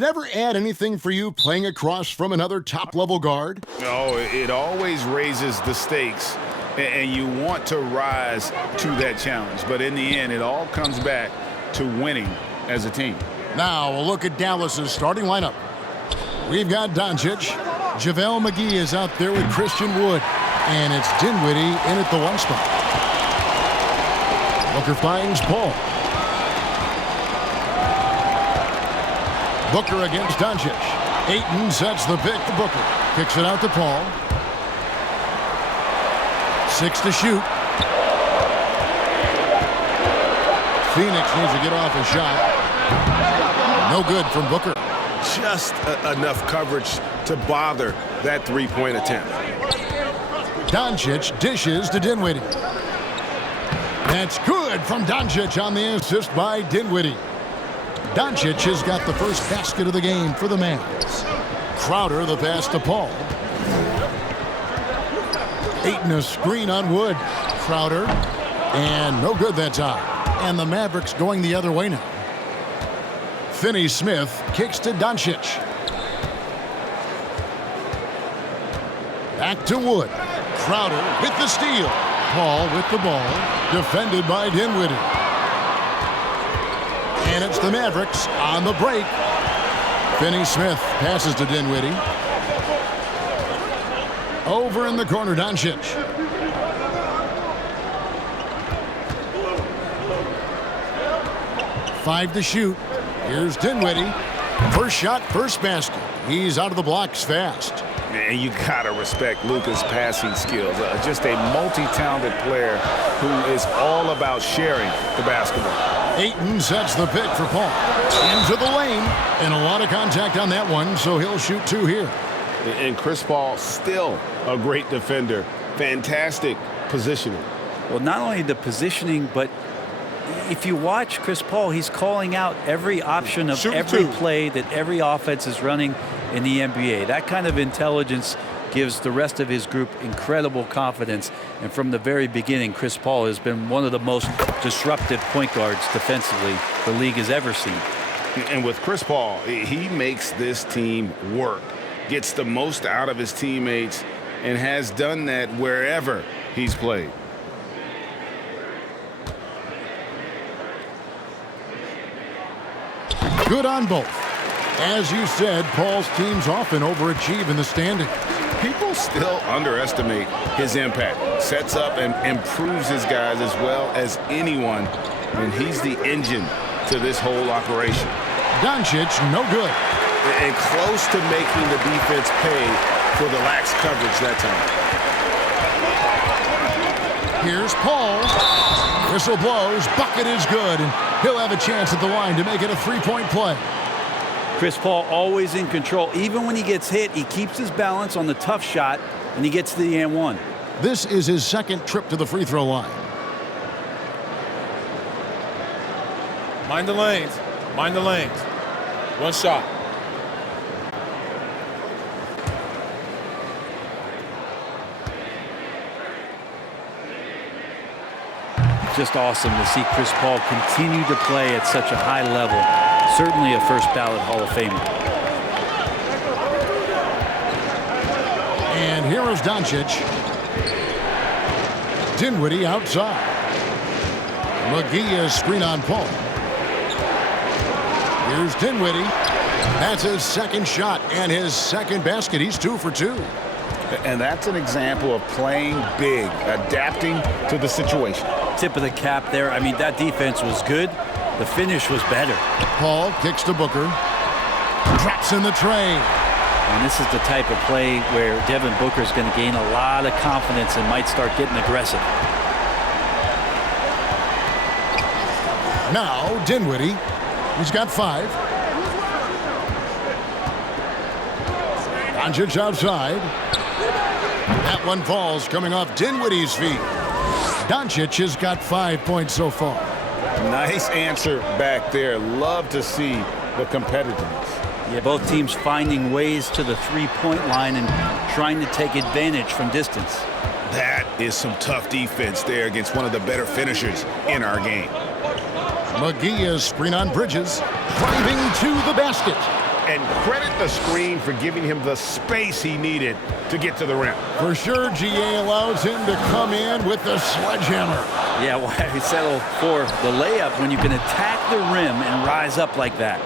Did it ever add anything for you playing across from another top-level guard? No, it always raises the stakes, and you want to rise to that challenge. But in the end, it all comes back to winning as a team. Now a look at Dallas's starting lineup. We've got Doncic. JaVale McGee is out there with Christian Wood. And it's Dinwiddie in at the one spot. Booker finds Paul. Booker against Doncic. Ayton sets the pick to Booker. Kicks it out to Paul. 6 to shoot. Phoenix needs to get off a shot. No good from Booker. Just enough coverage to bother that three-point attempt. Doncic dishes to Dinwiddie. That's good from Doncic on the assist by Dinwiddie. Doncic has got the first basket of the game for the Mavs. Crowder the pass to Paul. Ayton a screen on Wood. Crowder. And no good that time. And the Mavericks going the other way now. Finney-Smith kicks to Doncic. Back to Wood. Crowder with the steal. Paul with the ball. Defended by Dinwiddie. And it's the Mavericks on the break. Finney-Smith passes to Dinwiddie. Over in the corner, Doncic. Five to shoot. Here's Dinwiddie. First shot, first basket. He's out of the blocks fast. And you gotta respect Luka's passing skills. Just a multi-talented player who is all about sharing the basketball. Ayton sets the pick for Paul. Into the lane. And a lot of contact on that one, so he'll shoot 2 here. And Chris Paul, still a great defender. Fantastic positioning. Well, not only the positioning, but if you watch Chris Paul, he's calling out every option of every play that every offense is running in the NBA. That kind of intelligence gives the rest of his group incredible confidence. And from the very beginning, Chris Paul has been one of the most disruptive point guards defensively the league has ever seen. And with Chris Paul, he makes this team work, gets the most out of his teammates, and has done that wherever he's played. Good on both. As you said, Paul's teams often overachieve in the standings. People still underestimate his impact. Sets up and improves his guys as well as anyone, and he's the engine to this whole operation. Doncic, no good. And close to making the defense pay for the lax coverage that time. Here's Paul. Whistle blows. Bucket is good, and he'll have a chance at the line to make it a three-point play. Chris Paul always in control. Even when he gets hit, he keeps his balance on the tough shot, and he gets to the and one. This is his second trip to the free throw line. Mind the lanes. Mind the lanes. One shot. Just awesome to see Chris Paul continue to play at such a high level. Certainly a first ballot Hall of Famer. And here is Doncic. Dinwiddie outside. McGee is screen on Paul. Here's Dinwiddie. That's his second shot and his second basket. He's 2 for 2. And that's an example of playing big, adapting to the situation. Tip of the cap there. I mean, that defense was good. The finish was better. Paul kicks to Booker. Drops in the tray. And this is the type of play where Devin Booker is going to gain a lot of confidence and might start getting aggressive. Now Dinwiddie. He's got 5. Doncic outside. That one falls coming off Dinwiddie's feet. Doncic has got 5 points so far. Nice answer back there. Love to see the competitiveness. Yeah, both teams finding ways to the three-point line and trying to take advantage from distance. That is some tough defense there against one of the better finishers in our game. McGee is screen on Bridges. Driving to the basket. and credit the screen for giving him the space he needed to get to the rim. For sure, GA allows him to come in with the sledgehammer. Yeah, why settle for the layup when you can attack the rim and rise up like that?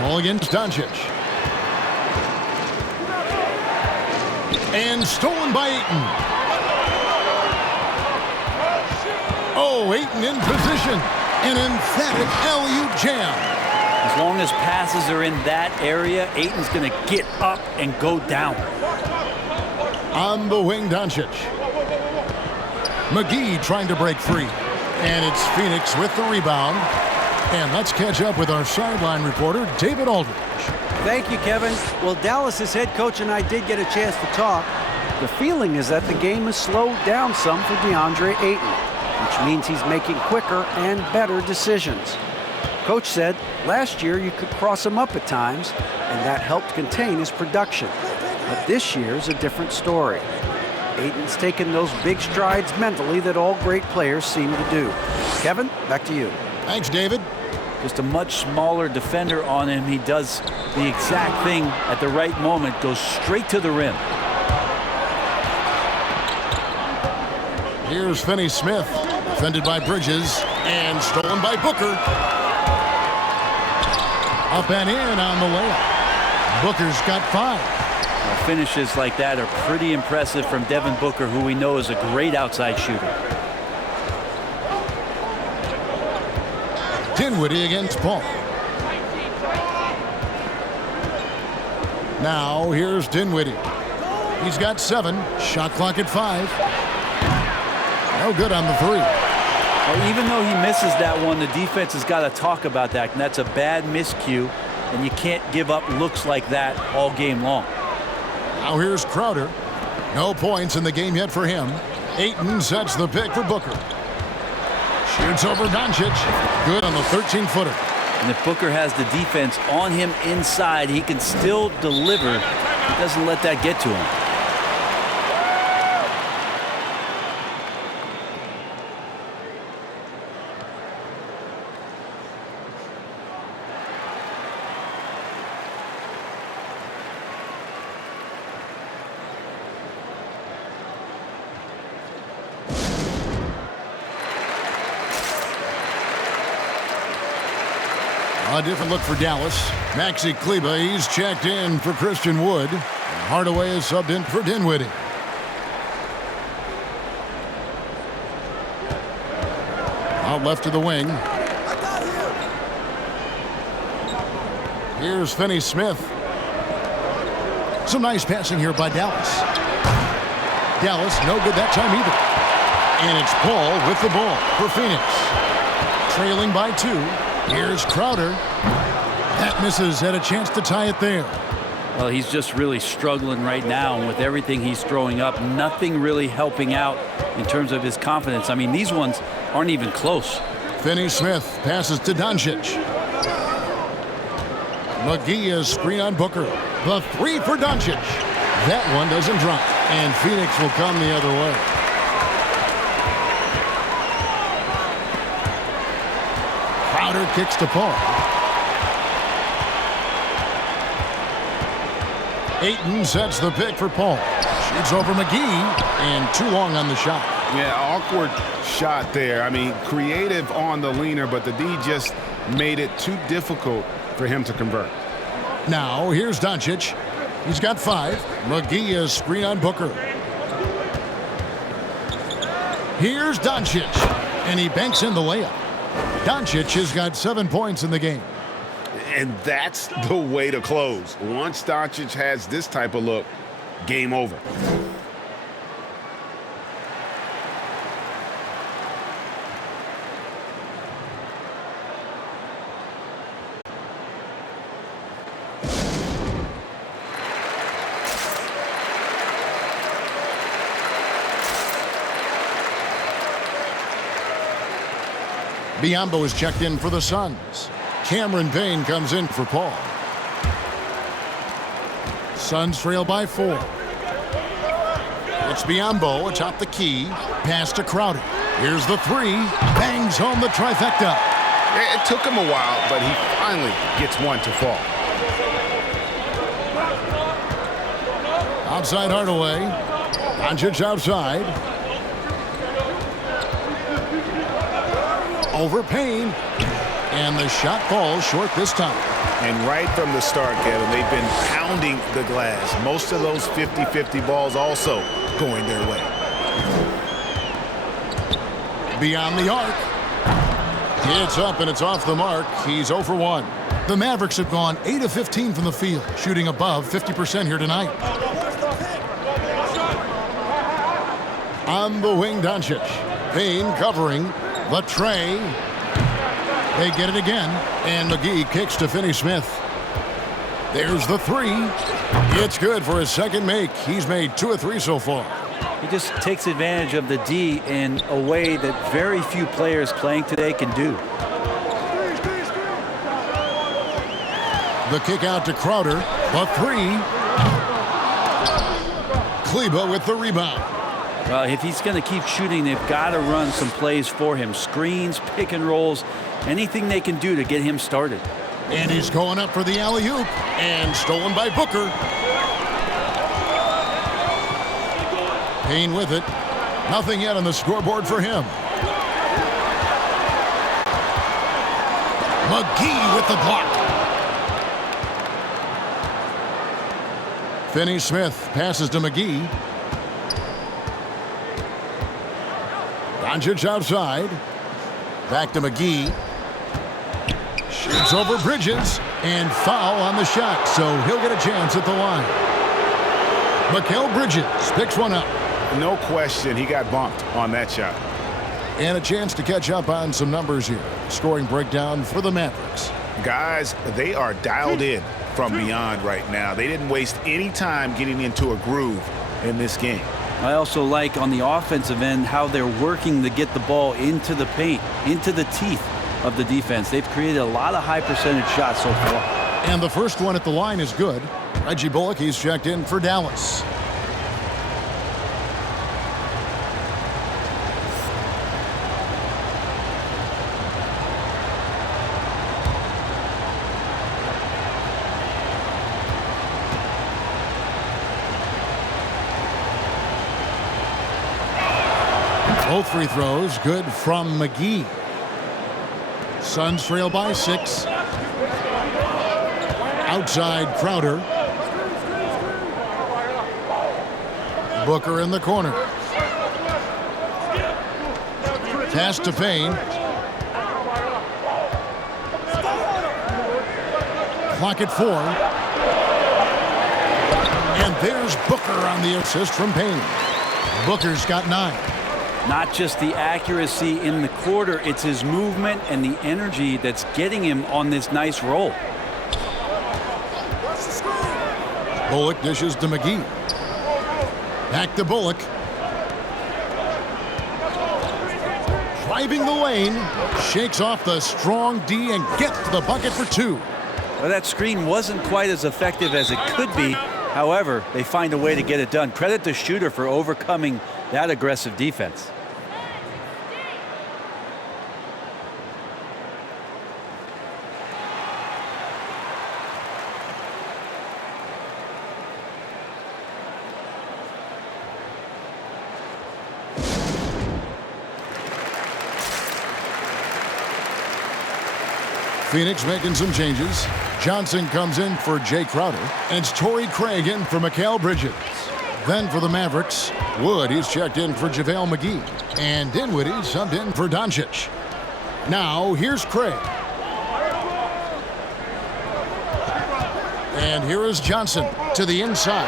Ball against Doncic. And stolen by Ayton. Oh, Ayton in position. An emphatic LU jam. As long as passes are in that area, Ayton's going to get up and go down. On the wing, Doncic. McGee trying to break free. And it's Phoenix with the rebound. And let's catch up with our sideline reporter, David Aldridge. Thank you, Kevin. Well, Dallas's head coach and I did get a chance to talk. The feeling is that the game has slowed down some for DeAndre Ayton, which means he's making quicker and better decisions. Coach said last year you could cross him up at times, and that helped contain his production. But this year's a different story. Ayton's taken those big strides mentally that all great players seem to do. Kevin, back to you. Thanks, David. Just a much smaller defender on him. He does the exact thing at the right moment, goes straight to the rim. Here's Finney-Smith, defended by Bridges, and stolen by Booker. Up and in on the layup. Booker's got 5. Well, finishes like that are pretty impressive from Devin Booker, who we know is a great outside shooter. Dinwiddie against Paul. Now here's Dinwiddie. He's got 7. Shot clock at 5. No good on the 3. Well, even though he misses that one, the defense has got to talk about that, and that's a bad miscue, and you can't give up looks like that all game long. Now here's Crowder. No points in the game yet for him. Ayton sets the pick for Booker. Shoots over Doncic. Good on the 13-footer. And if Booker has the defense on him inside, he can still deliver. He doesn't let that get to him. A different look for Dallas. Maxi Kleba, he's checked in for Christian Wood. Hardaway is subbed in for Dinwiddie. Out left to the wing. Here's Finney-Smith. Some nice passing here by Dallas. Dallas, no good that time either. And it's Paul with the ball for Phoenix. Trailing by 2. Here's Crowder. That misses. Had a chance to tie it there. Well, he's just really struggling right now, and with everything he's throwing up, nothing really helping out in terms of his confidence. I mean, these ones aren't even close. Finney-Smith passes to Doncic. McGee is screen on Booker. The 3 for Doncic. That one doesn't drop, and Phoenix will come the other way. Crowder kicks to Paul. Ayton sets the pick for Paul. Shoots over McGee, and too long on the shot. Yeah, awkward shot there. I mean, creative on the leaner, but the D just made it too difficult for him to convert. Now, here's Doncic. He's got 5. McGee is screen on Booker. Here's Doncic, and he banks in the layup. Doncic has got 7 points in the game. And that's the way to close. Once Doncic has this type of look, game over. Biyombo is checked in for the Suns. Cameron Payne comes in for Paul. Suns trail by 4. It's Biyombo atop the key. Pass to Crowder. Here's the 3. Bangs home the trifecta. It took him a while, but he finally gets one to fall. Outside Hardaway. Doncic outside. Over Payne. And the shot falls short this time. And right from the start, Kevin, they've been pounding the glass. Most of those 50-50 balls also going their way. Beyond the arc. It's up and it's off the mark. He's 0 for 1. The Mavericks have gone 8 of 15 from the field, shooting above 50% here tonight. On the wing, Doncic. Payne covering. The tray. They get it again. And McGee kicks to Finney-Smith. There's the three. It's good for his second make. He's made 2 of 3 so far. He just takes advantage of the D in a way that very few players playing today can do. The kick out to Crowder. The three. Kleba with the rebound. Well, if he's going to keep shooting, they've got to run some plays for him. Screens, pick and rolls, anything they can do to get him started. And he's going up for the alley-oop. And stolen by Booker. Payne with it. Nothing yet on the scoreboard for him. McGee with the block. Finney-Smith passes to McGee. Doncic outside. Back to McGee. Shoots over Bridges. And foul on the shot, so he'll get a chance at the line. Mikal Bridges picks one up. No question, he got bumped on that shot. And a chance to catch up on some numbers here. Scoring breakdown for the Mavericks. Guys, they are dialed in from beyond right now. They didn't waste any time getting into a groove in this game. I also like on the offensive end how they're working to get the ball into the paint, into the teeth of the defense. They've created a lot of high percentage shots so far. And the first one at the line is good. Reggie Bullock, he's checked in for Dallas. Both free throws good from McGee. Suns trail by 6. Outside Crowder. Booker in the corner. Pass to Payne. Clock at 4. And there's Booker on the assist from Payne. Booker's got 9. Not just the accuracy in the quarter, it's his movement and the energy that's getting him on this nice roll. Bullock dishes to McGee. Back to Bullock. Driving the lane. Shakes off the strong D and gets to the bucket for 2. Well, that screen wasn't quite as effective as it could be. However, they find a way to get it done. Credit the shooter for overcoming that aggressive defense. Phoenix making some changes. Johnson comes in for Jay Crowder. And it's Torrey Craig in for Mikal Bridges. Then for the Mavericks, Wood, he's checked in for JaVale McGee. And Dinwiddie subbed in for Doncic. Now, here's Craig. And here is Johnson to the inside.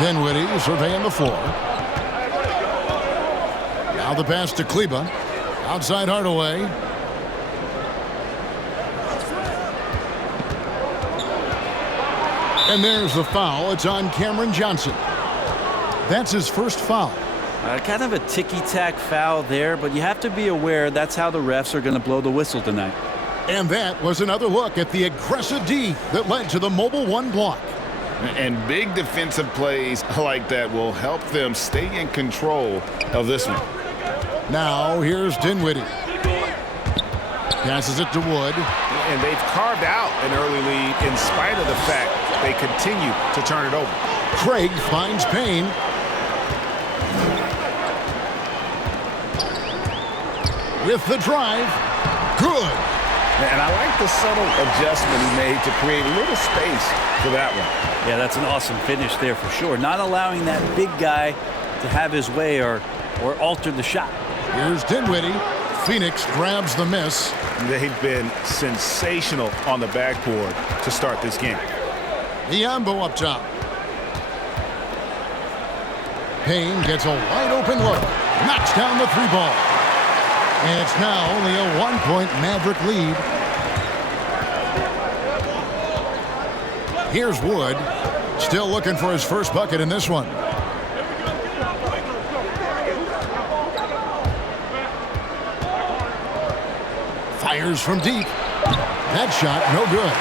Dinwiddie surveying the floor. Now the pass to Kleba. Outside Hardaway. And there's the foul. It's on Cameron Johnson. That's his first foul. Kind of a ticky-tack foul there, but you have to be aware that's how the refs are going to blow the whistle tonight. And that was another look at the aggressive D that led to the mobile 1 block. And big defensive plays like that will help them stay in control of this one. Now here's Dinwiddie. Passes it to Wood. And they've carved out an early lead in spite of the fact they continue to turn it over. Craig finds Payne. With the drive. Good. And I like the subtle adjustment he made to create a little space for that one. Yeah, that's an awesome finish there for sure. Not allowing that big guy to have his way or alter the shot. Here's Dinwiddie. Phoenix grabs the miss. They've been sensational on the backboard to start this game. Biyombo up top. Payne gets a wide open look. Knocks down the three ball. And it's now only a 1-point Maverick lead. Here's Wood. Still looking for his first bucket in this one. Fires from deep. That shot, no good.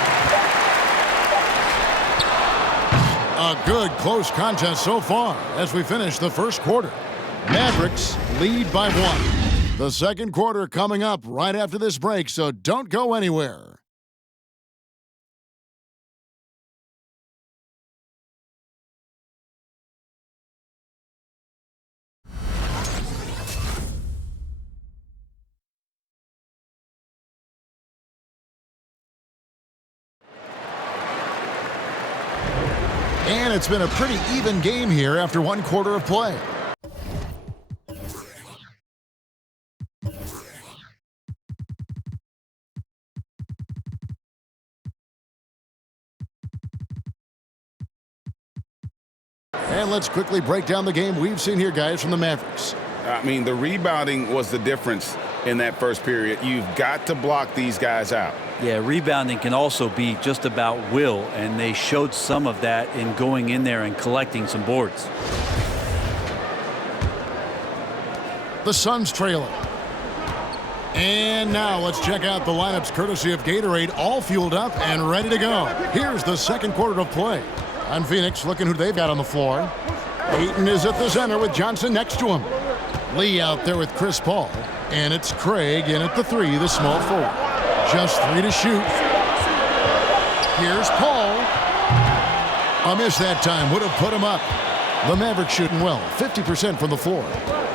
A good close contest so far as we finish the first quarter. Mavericks lead by 1. The second quarter coming up right after this break, so don't go anywhere. And it's been a pretty even game here after 1 quarter of play. And let's quickly break down the game we've seen here, guys, from the Mavericks. I mean, the rebounding was the difference in that first period. You've got to block these guys out. Yeah, rebounding can also be just about will, and they showed some of that in going in there and collecting some boards. The Suns trailing. And now let's check out the lineups courtesy of Gatorade, all fueled up and ready to go. Here's the second quarter of play. On Phoenix, looking who they've got on the floor. Ayton is at the center with Johnson next to him. Lee out there with Chris Paul. And it's Craig in at the 3, the small forward. Just 3 to shoot. Here's Paul. A miss that time would have put him up. The Mavericks shooting well, 50% from the floor.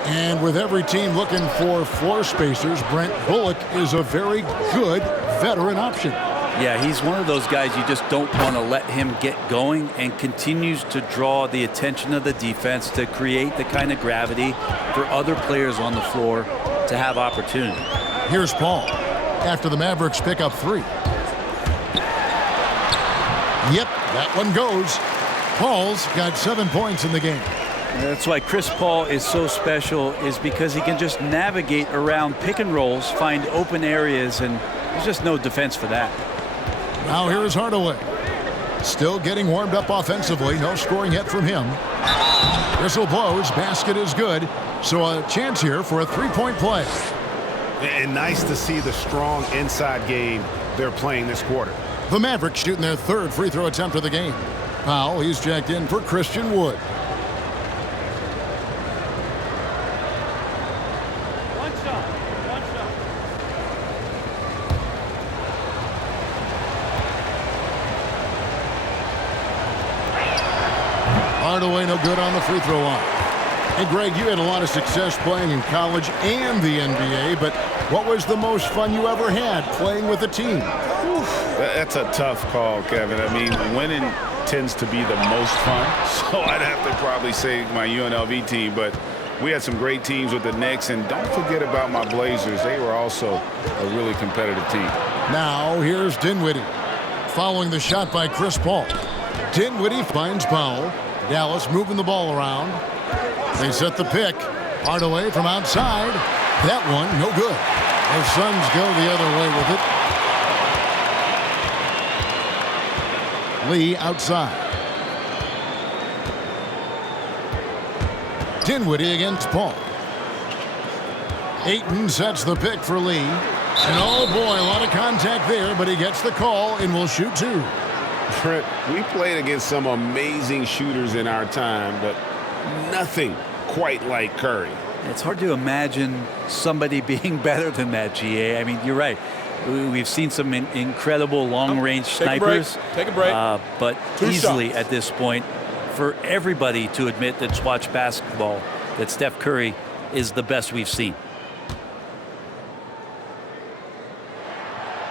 And with every team looking for floor spacers, Brent Bullock is a very good veteran option. Yeah, he's one of those guys you just don't want to let him get going, and continues to draw the attention of the defense to create the kind of gravity for other players on the floor to have opportunity. Here's Paul after the Mavericks pick up 3. Yep, that one goes. Paul's got 7 points in the game. That's why Chris Paul is so special, is because he can just navigate around pick and rolls, find open areas, and there's just no defense for that. Now here is Hardaway. Still getting warmed up offensively. No scoring yet from him. Whistle blows. Basket is good. So a chance here for a 3-point play. And nice to see the strong inside game they're playing this quarter. The Mavericks shooting their 3rd free throw attempt of the game. Powell, he's jacked in for Christian Wood. Hardaway no good on the free throw line. And Greg, you had a lot of success playing in college and the NBA, but what was the most fun you ever had playing with a team? That's a tough call, Kevin. I mean, winning tends to be the most fun, so I'd have to probably say my UNLV team, but we had some great teams with the Knicks, and don't forget about my Blazers. They were also a really competitive team. Now here's Dinwiddie. Following the shot by Chris Paul. Dinwiddie finds Powell. Dallas moving the ball around. They set the pick. Hardaway from outside. That one, no good. The Suns go the other way with it. Lee outside. Dinwiddie against Paul. Ayton sets the pick for Lee. And oh boy, a lot of contact there, but he gets the call and will shoot 2. Trent, we played against some amazing shooters in our time, but nothing quite like Curry. It's hard to imagine somebody being better than that, GA. I mean, you're right. We've seen some incredible long-range snipers. Take a break. But easily at this point, for everybody to admit that's watched basketball, that Steph Curry is the best we've seen.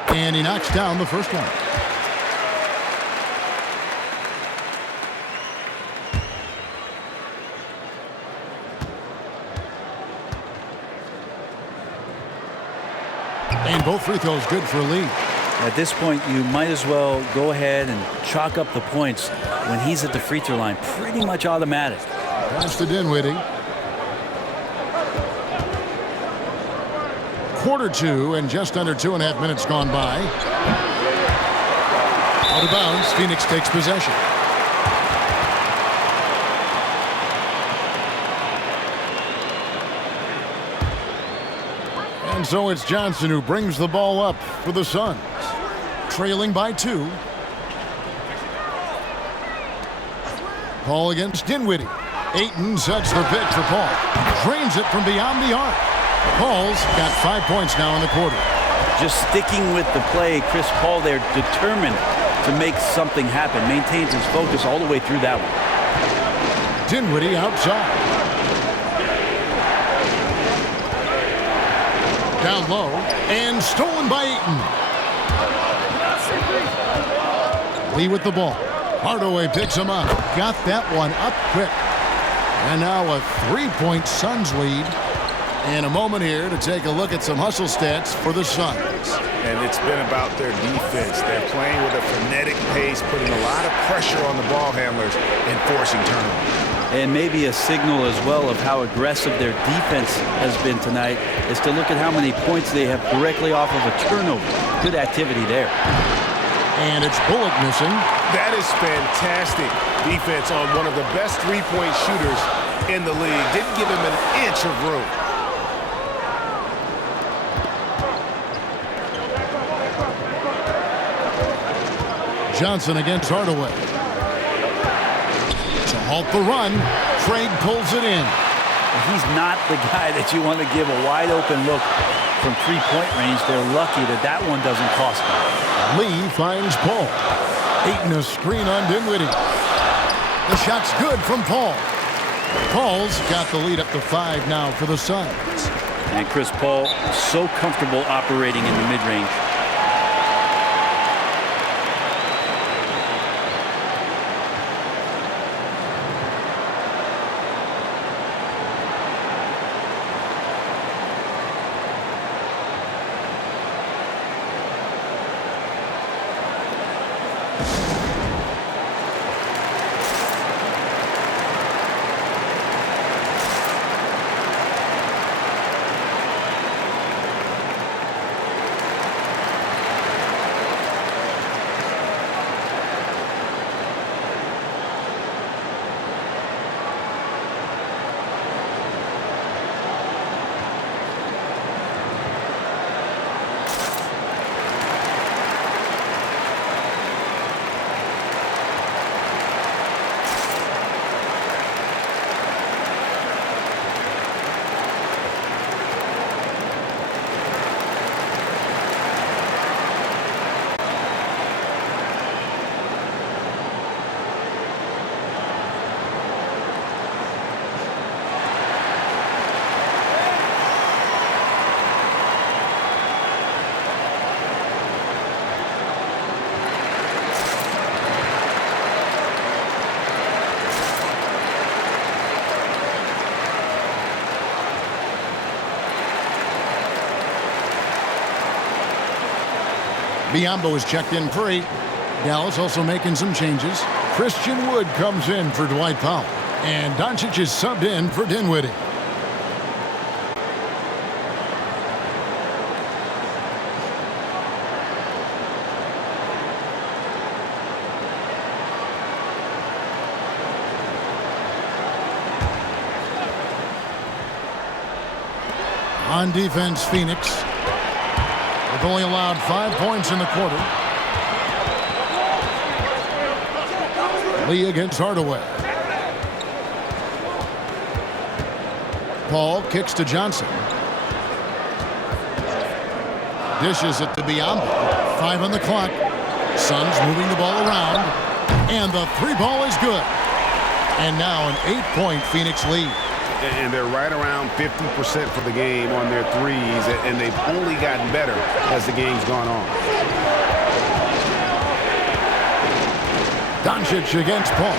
And he knocks down the first one. And both free throws good for a lead. At this point, you might as well go ahead and chalk up the points when he's at the free throw line. Pretty much automatic. Pass to Dinwiddie. Quarter two and just under 2.5 minutes gone by. Out of bounds. Phoenix takes possession. And so it's Johnson who brings the ball up for the Suns. Trailing by 2. Paul against Dinwiddie. Ayton sets the pick for Paul. Drains it from beyond the arc. Paul's got 5 points now in the quarter. Just sticking with the play, Chris Paul there determined to make something happen. Maintains his focus all the way through that one. Dinwiddie outside. Down low and stolen by Ayton. Lee with the ball. Hardaway picks him up. Got that one up quick. And now a 3-point Suns lead. And a moment here to take a look at some hustle stats for the Suns. And it's been about their defense. They're playing with a frenetic pace, putting a lot of pressure on the ball handlers and forcing turnovers. And maybe a signal as well of how aggressive their defense has been tonight is to look at how many points they have directly off of a turnover. Good activity there. And it's Bullock missing. That is fantastic defense on one of the best three-point shooters in the league. Didn't give him an inch of room. Johnson against Hardaway. To halt the run, Craig pulls it in. He's not the guy that you want to give a wide open look from three-point range. They're lucky that that one doesn't cost them. Lee finds Paul. Ayton a screen on Dinwiddie. The shot's good from Paul. Paul's got the lead up to 5 now for the Suns. And Chris Paul so comfortable operating in the mid-range. Biyombo is checked in for 8. Dallas also making some changes. Christian Wood comes in for Dwight Powell. And Doncic is subbed in for Dinwiddie. On defense, Phoenix. They've only allowed 5 points in the quarter. Lee against Hardaway. Paul kicks to Johnson. Dishes it to Biombo. 5 on the clock. Suns moving the ball around. And the 3 ball is good. And now an 8-point Phoenix lead. And they're right around 50% for the game on their threes, and they've only gotten better as the game's gone on. Doncic against Paul.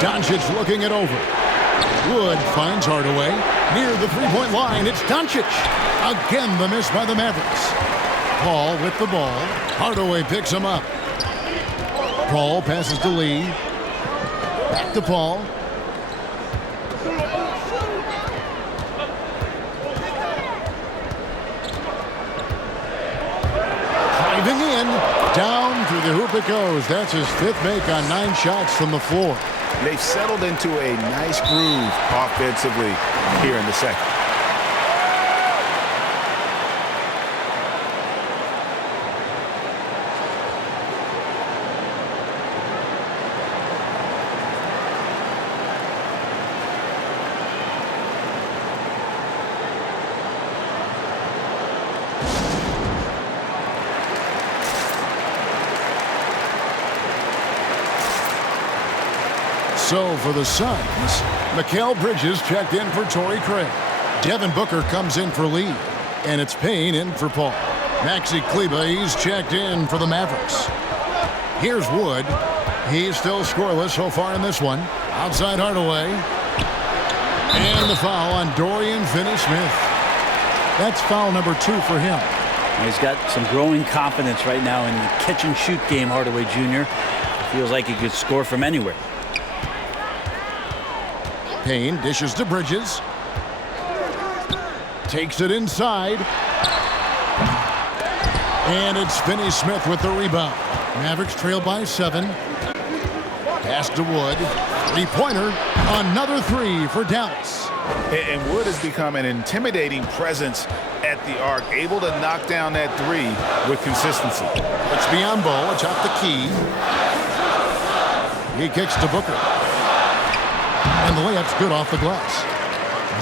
Doncic looking it over. Wood finds Hardaway. Near the 3-point line, it's Doncic. Again, the miss by the Mavericks. Paul with the ball. Hardaway picks him up. Paul passes to Lee. Back to Paul. Driving in. Down through the hoop it goes. That's his 5th make on 9 shots from the floor. They've settled into a nice groove offensively here in the second. So for the Suns, Mikal Bridges checked in for Torrey Craig. Devin Booker comes in for Lee. And it's Payne in for Paul. Maxi Kleber, he's checked in for the Mavericks. Here's Wood. He's still scoreless so far in this one. Outside Hardaway. And the foul on Dorian Finney-Smith. That's foul number 2 for him. He's got some growing confidence right now in the catch-and-shoot game, Hardaway Jr. Feels like he could score from anywhere. Payne dishes to Bridges. Takes it inside. And it's Finney-Smith with the rebound. Mavericks trail by 7. Pass to Wood. 3-pointer. Another 3 for Dallas. And Wood has become an intimidating presence at the arc, able to knock down that 3 with consistency. It's Biombo atop the key. He kicks to Booker. And the layup's good off the glass.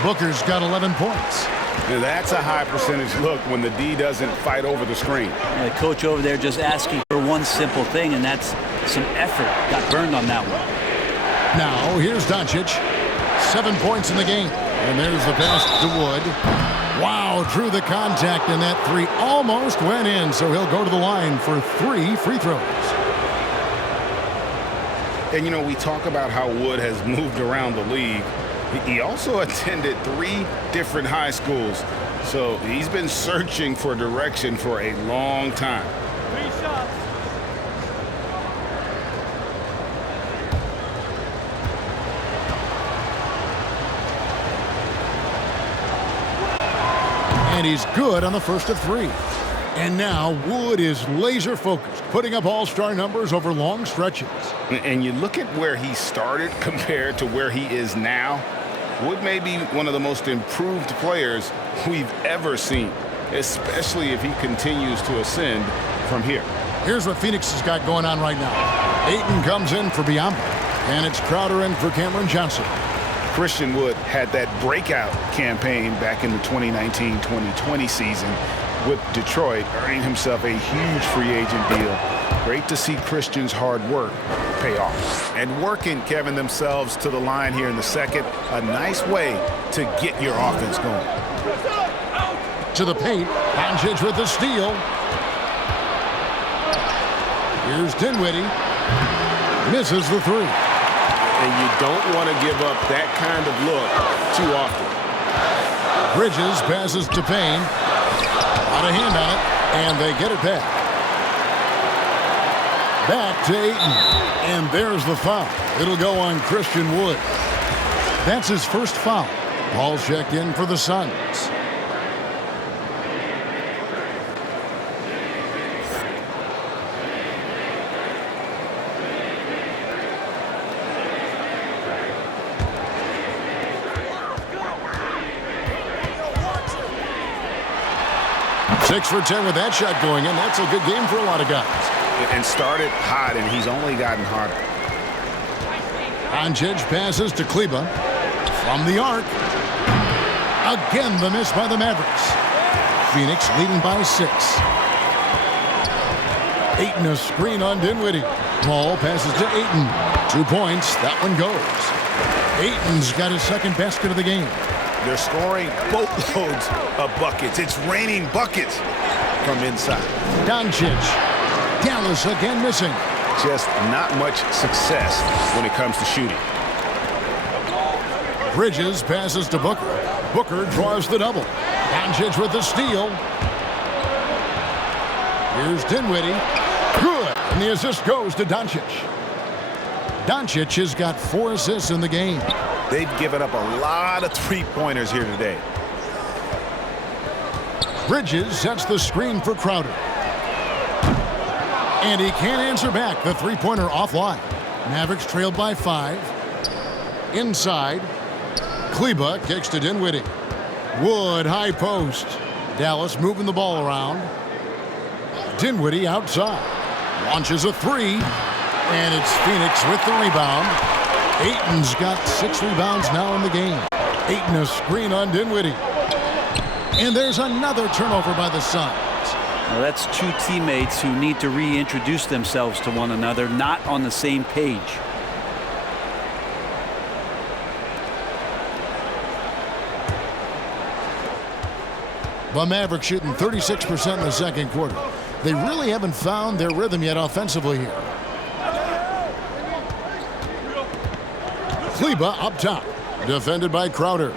Booker's got 11 points. Now that's a high percentage look when the D doesn't fight over the screen. The coach over there just asking for one simple thing, and that's some effort. Got burned on that one. Now, here's Doncic. 7 points in the game. And there's the pass to Wood. Wow, drew the contact, and that 3 almost went in, so he'll go to the line for 3 free throws. And, you know, we talk about how Wood has moved around the league. He also attended 3 different high schools, so he's been searching for direction for a long time. 3 shots. And he's good on the first of 3. And now Wood is laser focused, putting up all-star numbers over long stretches. And you look at where he started compared to where he is now. Wood may be one of the most improved players we've ever seen, especially if he continues to ascend from here. Here's what Phoenix has got going on right now. Ayton comes in for Biombo, and it's Crowder in for Cameron Johnson. Christian Wood had that breakout campaign back in the 2019-2020 season with Detroit, earning himself a huge free agent deal. Great to see Christian's hard work pay off. And working, Kevin, themselves to the line here in the second. A nice way to get your offense going. To the paint, Doncic with the steal. Here's Dinwiddie. Misses the 3. And you don't want to give up that kind of look too often. Bridges passes to Payne. Out of hand on it, and they get it back. Back to Ayton, and there's the foul. It'll go on Christian Wood. That's his first foul. Paul checked in for the Suns. Six for 10 with that shot going in. That's a good game for a lot of guys. And started hot, and he's only gotten hotter. Doncic passes to Kleba. From the arc. Again, the miss by the Mavericks. Phoenix leading by 6. Ayton a screen on Dinwiddie. Paul passes to Ayton. 2 points. That one goes. Ayton's got his second basket of the game. They're scoring boatloads of buckets. It's raining buckets from inside. Doncic. Dallas again missing. Just not much success when it comes to shooting. Bridges passes to Booker. Booker draws the double. Doncic with the steal. Here's Dinwiddie. Good. And the assist goes to Doncic. Doncic has got 4 assists in the game. They've given up a lot of three-pointers here today. Bridges sets the screen for Crowder. And he can't answer back. The three-pointer offline. Mavericks trailed by 5. Inside. Kleba kicks to Dinwiddie. Wood high post. Dallas moving the ball around. Dinwiddie outside. Launches a 3. And it's Phoenix with the rebound. Ayton's got 6 rebounds now in the game. Ayton a screen on Dinwiddie. And there's another turnover by the Suns. Well, that's 2 teammates who need to reintroduce themselves to one another, not on the same page. The Mavericks shooting 36% in the second quarter. They really haven't found their rhythm yet offensively here. Kleba up top. Defended by Crowder.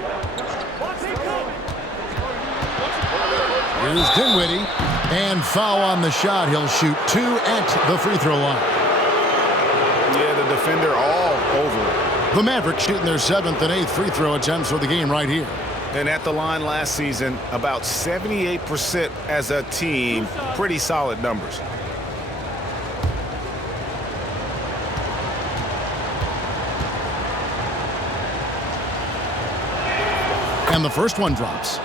Here's Dinwiddie. And foul on the shot. He'll shoot 2 at the free throw line. Yeah, the defender all over. The Mavericks shooting their 7th and 8th free throw attempts for the game right here. And at the line last season, about 78% as a team. Pretty solid numbers. And the first one drops.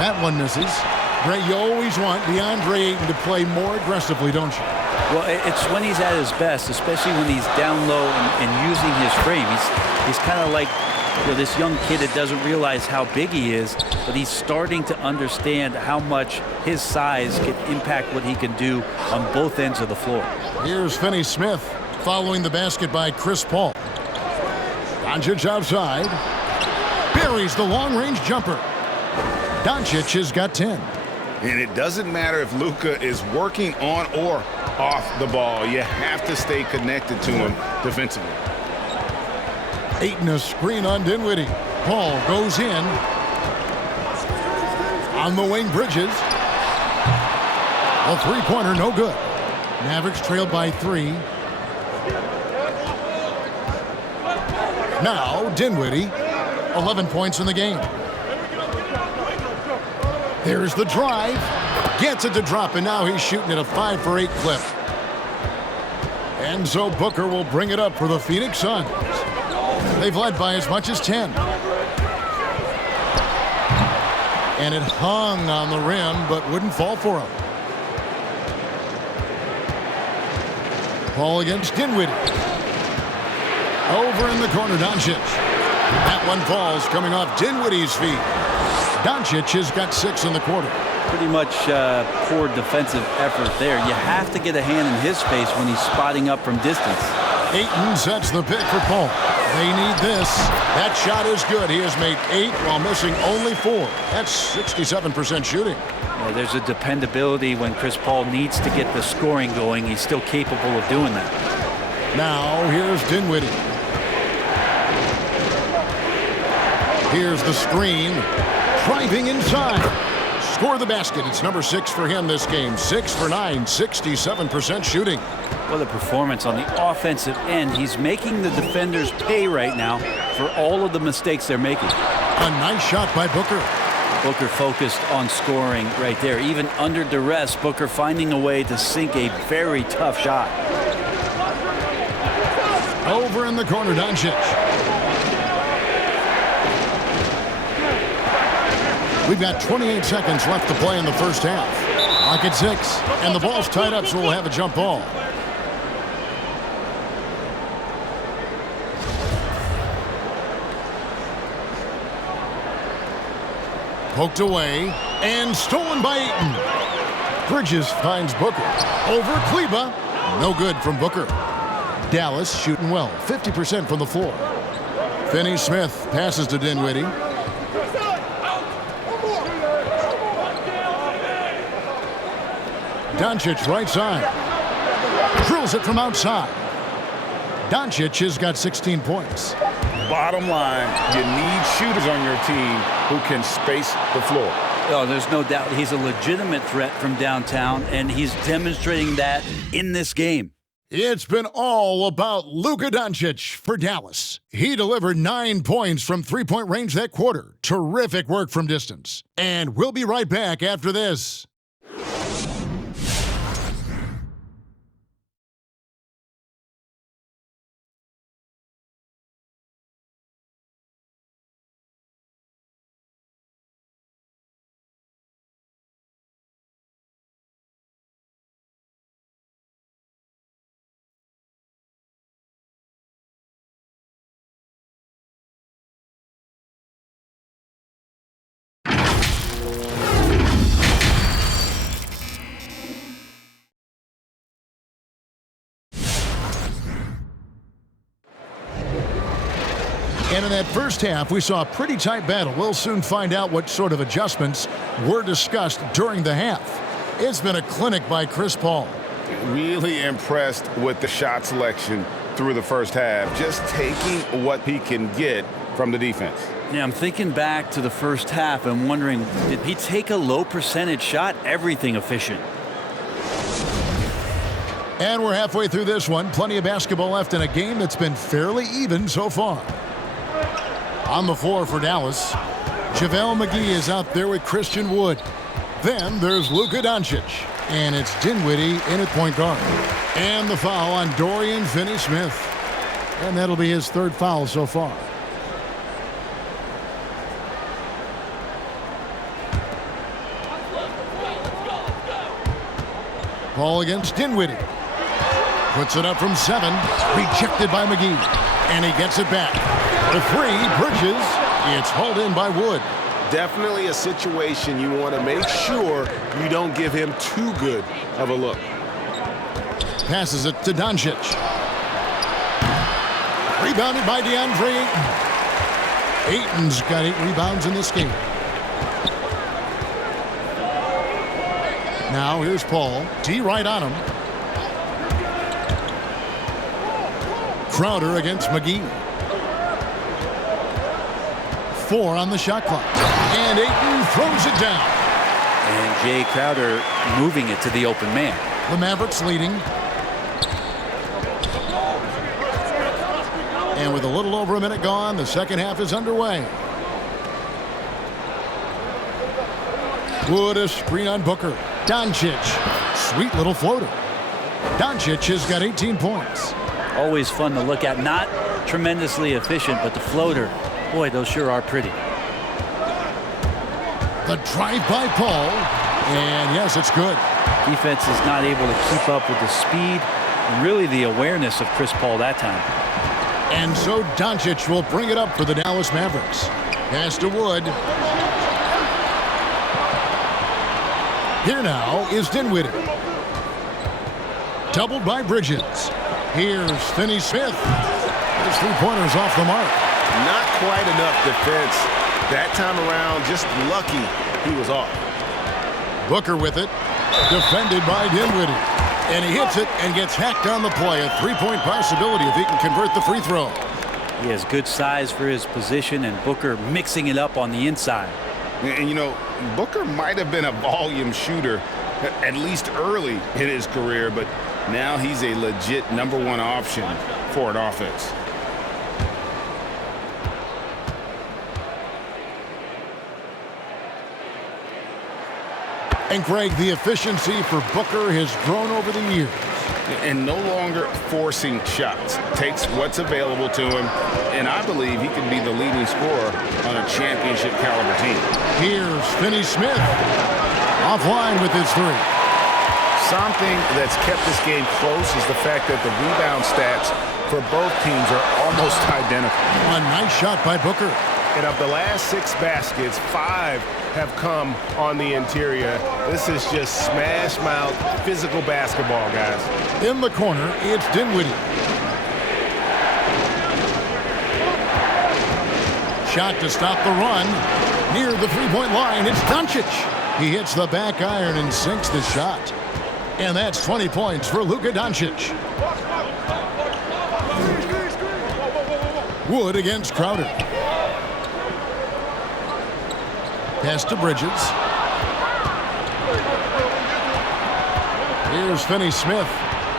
That one misses. Ray, you always want DeAndre Ayton to play more aggressively, don't you? Well, it's when he's at his best, especially when he's down low and using his frame. He's kind of like, you know, this young kid that doesn't realize how big he is, but he's starting to understand how much his size can impact what he can do on both ends of the floor. Here's Finney-Smith following the basket by Chris Paul. Doncic outside. Buries the long-range jumper. Doncic has got 10. And it doesn't matter if Luka is working on or off the ball. You have to stay connected to him defensively. Ayton a screen on Dinwiddie. Paul goes in. On the wing, Bridges. A three-pointer, no good. Mavericks trailed by 3. Now Dinwiddie, 11 points in the game. There's the drive. Gets it to drop, and now he's shooting at a 5 for 8 clip. And so Booker will bring it up for the Phoenix Suns. They've led by as much as 10. And it hung on the rim, but wouldn't fall for him. Paul against Dinwiddie. Over in the corner, Doncic. That one falls, coming off Dinwiddie's feet. Doncic has got 6 in the quarter. Pretty much poor defensive effort there. You have to get a hand in his face when he's spotting up from distance. Ayton sets the pick for Paul. They need this. That shot is good. He has made 8 while missing only 4. That's 67% shooting. Yeah, there's a dependability when Chris Paul needs to get the scoring going. He's still capable of doing that. Now here's Dinwiddie. Here's the screen. Driving inside. Score the basket. It's number 6 for him this game. 6 for 9, 67% shooting. What a performance on the offensive end. He's making the defenders pay right now for all of the mistakes they're making. A nice shot by Booker. Booker focused on scoring right there. Even under duress, Booker finding a way to sink a very tough shot. Over in the corner, Doncic. We've got 28 seconds left to play in the first half. Clock at 6, and the ball's tied up, so we'll have a jump ball. Poked away and stolen by Ayton. Bridges finds Booker. Over Kleba. No good from Booker. Dallas shooting well, 50% from the floor. Finney-Smith passes to Dinwiddie. Doncic right side. Drills it from outside. Doncic has got 16 points. Bottom line, you need shooters on your team who can space the floor. Oh, there's no doubt he's a legitimate threat from downtown, and he's demonstrating that in this game. It's been all about Luka Doncic for Dallas. He delivered 9 points from three-point range that quarter. Terrific work from distance. And we'll be right back after this. And in that first half, we saw a pretty tight battle. We'll soon find out what sort of adjustments were discussed during the half. It's been a clinic by Chris Paul. Really impressed with the shot selection through the first half, just taking what he can get from the defense. Yeah, I'm thinking back to the first half and wondering, did he take a low percentage shot? Everything efficient. And we're halfway through this one. Plenty of basketball left in a game that's been fairly even so far. On the floor for Dallas, JaVale McGee is out there with Christian Wood. Then there's Luka Doncic, and it's Dinwiddie in at point guard. And the foul on Dorian Finney-Smith. And that'll be his third foul so far. Ball against Dinwiddie. Puts it up from 7. Rejected by McGee. And he gets it back. The three, Bridges. It's hauled in by Wood. Definitely a situation you want to make sure you don't give him too good of a look. Passes it to Doncic. Rebounded by DeAndre Ayton. Ayton's got 8 rebounds in this game. Now here's Paul. D right on him. Crowder against McGee. 4 on the shot clock. And Ayton throws it down. And Jay Crowder moving it to the open man. The Mavericks leading. And with a little over a minute gone, the second half is underway. Wood a screen on Booker. Doncic. Sweet little floater. Doncic has got 18 points. Always fun to look at. Not tremendously efficient, but the floater, boy, those sure are pretty. The drive by Paul. And yes, it's good. Defense is not able to keep up with the speed and really the awareness of Chris Paul that time. And so Doncic will bring it up for the Dallas Mavericks. Pass to Wood. Here now is Dinwiddie. Doubled by Bridges. Here's Finney-Smith. His three-pointers off the mark. Not quite enough defense. That time around, just lucky he was off. Booker with it. Defended by Dinwiddie. And he hits it and gets hacked on the play. A three-point possibility if he can convert the free throw. He has good size for his position, and Booker mixing it up on the inside. And, you know, Booker might have been a volume shooter, at least early in his career, but now he's a legit #1 option for an offense. And Greg, the efficiency for Booker has grown over the years. And no longer forcing shots. Takes what's available to him, and I believe he can be the leading scorer on a championship caliber team. Here's Finney-Smith. Offline with his three. Something that's kept this game close is the fact that the rebound stats for both teams are almost identical. A nice shot by Booker. And of the last 6 baskets, 5 have come on the interior. This is just smash-mouth physical basketball, guys. In the corner, it's Dinwiddie. Shot to stop the run. Near the three-point line, it's Doncic. He hits the back iron and sinks the shot. And that's 20 points for Luka Doncic. Wood against Crowder. Pass to Bridges. Here's Finney-Smith.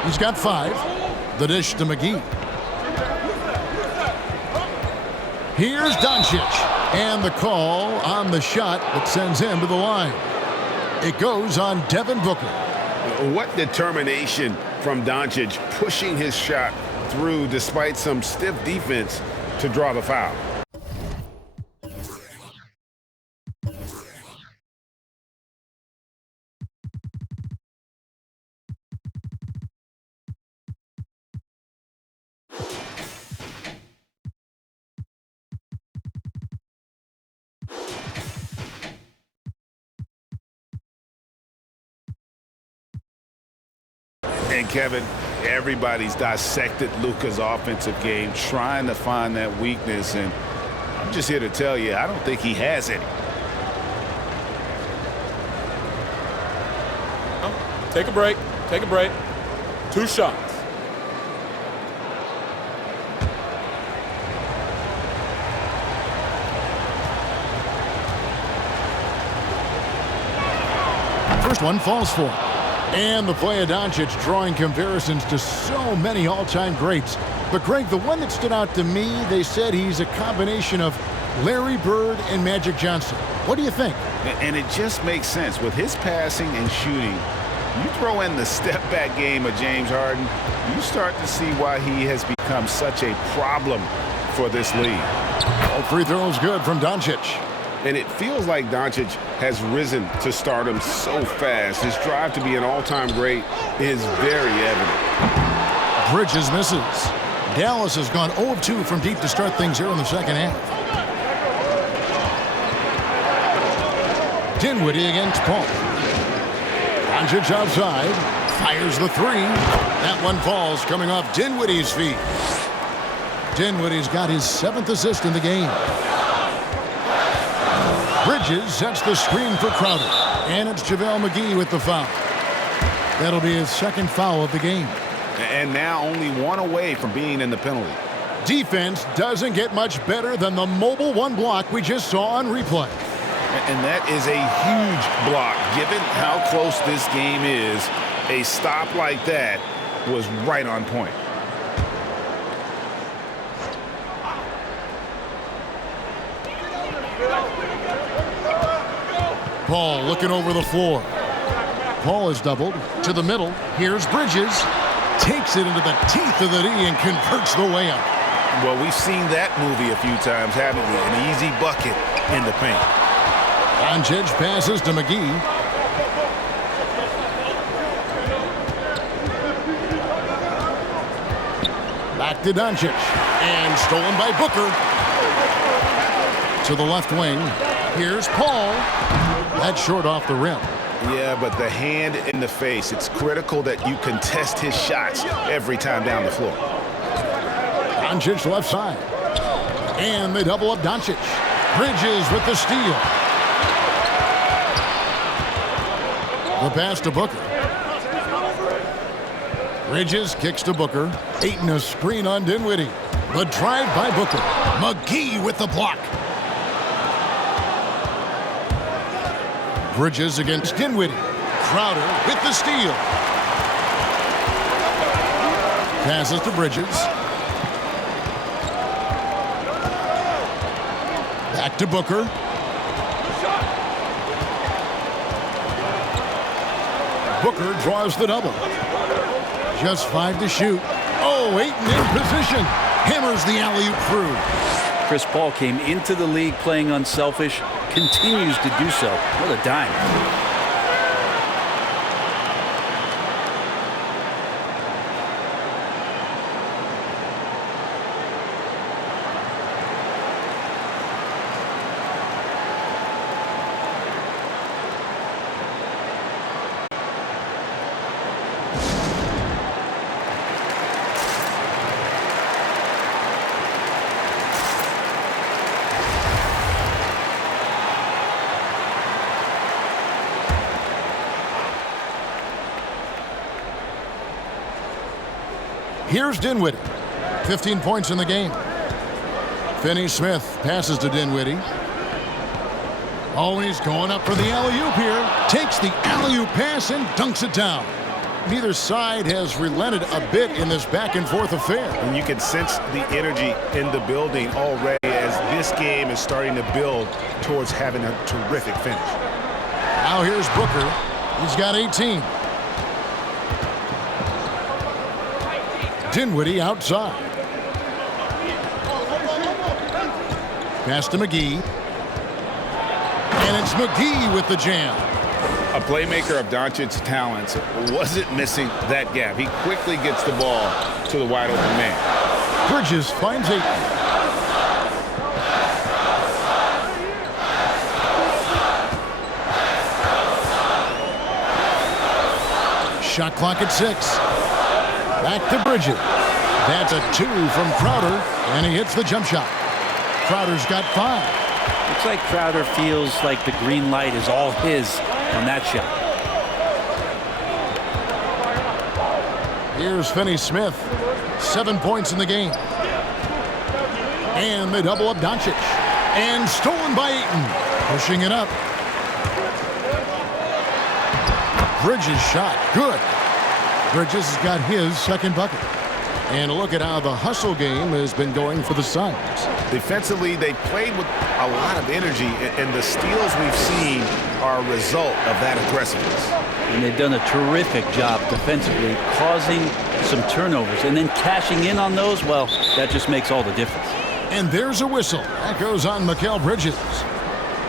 He's got 5. The dish to McGee. Here's Doncic. And the call on the shot that sends him to the line. It goes on Devin Booker. What determination from Doncic, pushing his shot through despite some stiff defense to draw the foul. And Kevin, everybody's dissected Luka's offensive game, trying to find that weakness, and I'm just here to tell you, I don't think he has any. Take a break. Take a break. 2 shots. First one falls for him. And the play of Doncic drawing comparisons to so many all-time greats. But, Greg, the one that stood out to me, they said he's a combination of Larry Bird and Magic Johnson. What do you think? And it just makes sense. With his passing and shooting, you throw in the step-back game of James Harden, you start to see why he has become such a problem for this league. All free throws good from Doncic. And it feels like Doncic has risen to stardom so fast. His drive to be an all-time great is very evident. Bridges misses. Dallas has gone 0 of 2 from deep to start things here in the second half. Dinwiddie against Paul. Doncic outside. Fires the 3. That one falls coming off Dinwiddie's feet. Dinwiddie's got his 7th assist in the game. Bridges sets the screen for Crowder. And it's JaVale McGee with the foul. That'll be his 2nd foul of the game. And now only 1 away from being in the penalty. Defense doesn't get much better than the mobile 1 block we just saw on replay. And that is a huge block. Given how close this game is, a stop like that was right on point. Paul looking over the floor. Paul is doubled to the middle. Here's Bridges. Takes it into the teeth of the D and converts the layup. Well, we've seen that movie a few times, haven't we? An easy bucket in the paint. Doncic passes to McGee. Back to Doncic. And stolen by Booker. To the left wing. Here's Paul. That's short off the rim. Yeah, but the hand in the face, it's critical that you contest his shots every time down the floor. Doncic left side. And they double up Doncic. Bridges with the steal. The pass to Booker. Bridges kicks to Booker. Ayton a screen on Dinwiddie. The drive by Booker. McGee with the block. Bridges against Dinwiddie. Crowder with the steal. Passes to Bridges. Back to Booker. Booker draws the double. Just 5 to shoot. Oh, Ayton in position. Hammers the alley-oop through. Chris Paul came into the league playing unselfish, continues to do so. What a dime. Here's Dinwiddie. 15 points in the game. Finney-Smith passes to Dinwiddie. Oh, he's going up for the alley-oop here. Takes the alley-oop pass and dunks it down. Neither side has relented a bit in this back-and-forth affair. And you can sense the energy in the building already as this game is starting to build towards having a terrific finish. Now here's Booker. He's got 18. Dinwiddie outside. Pass to McGee. And it's McGee with the jam. A playmaker of Doncic's talents wasn't missing that gap. He quickly gets the ball to the wide open man. Bridges finds Ayton. Shot clock at 6. Back to Bridges. That's a 2 from Crowder, and he hits the jump shot. Crowder's got 5. Looks like Crowder feels like the green light is all his on that shot. Here's Finney-Smith. 7 points in the game. And they double up Doncic. And stolen by Ayton. Pushing it up. Bridges shot. Good. Bridges has got his second bucket. And look at how the hustle game has been going for the Suns. Defensively, they played with a lot of energy, and the steals we've seen are a result of that aggressiveness. And they've done a terrific job defensively, causing some turnovers. And then cashing in on those, well, that just makes all the difference. And there's a whistle. That goes on Mikal Bridges.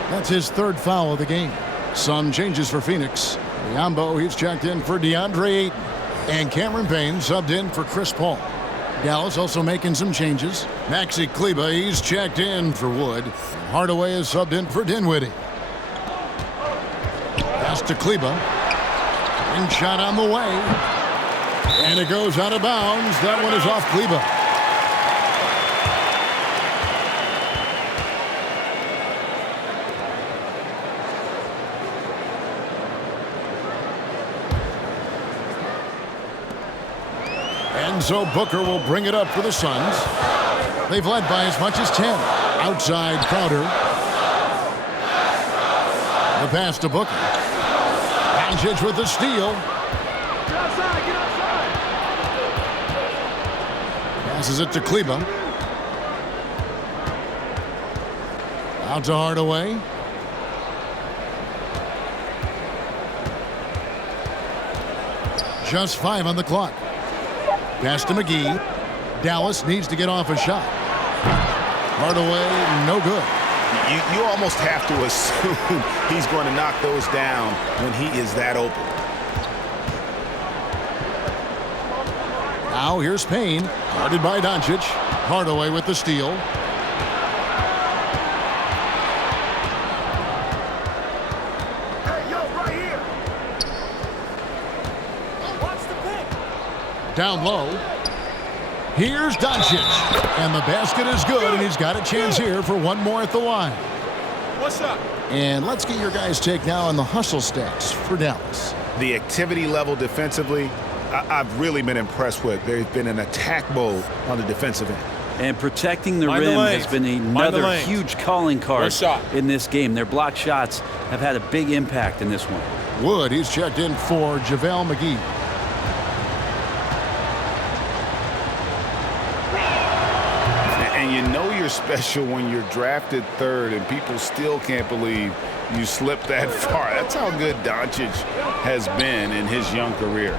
That's his 3rd foul of the game. Some changes for Phoenix. Biombo, he's checked in for DeAndre Ayton. And Cameron Payne subbed in for Chris Paul. Dallas also making some changes. Maxi Kleber, he's checked in for Wood. Hardaway is subbed in for Dinwiddie. Pass to Kleber. Ring shot on the way. And it goes out of bounds. That one is off Kleber. And so Booker will bring it up for the Suns. They've led by as much as 10. Outside Crowder. The pass to Booker. Doncic with the steal. Passes it to Kleber. Out to Hardaway. Just 5 on the clock. Pass to McGee. Dallas needs to get off a shot. Hardaway, no good. You almost have to assume he's going to knock those down when he is that open. Now here's Payne, guarded by Doncic. Hardaway with the steal. Hey, yo, right here. Watch the pick. Down low. Here's Doncic. And the basket is good, and he's got a chance here for one more at the line. What's up? And let's get your guys' take now on the hustle stats for Dallas. The activity level defensively, I've really been impressed with. There's been an attack mode on the defensive end. And protecting the Mind the rim lanes. has been Mind the another lanes. huge calling One card shot. in this game. Their block shots have had a big impact in this one. Wood, he's checked in for JaVale McGee. And And you know you're special when you're drafted third and people still can't believe you slipped that far. That's how good Doncic has been in his young career.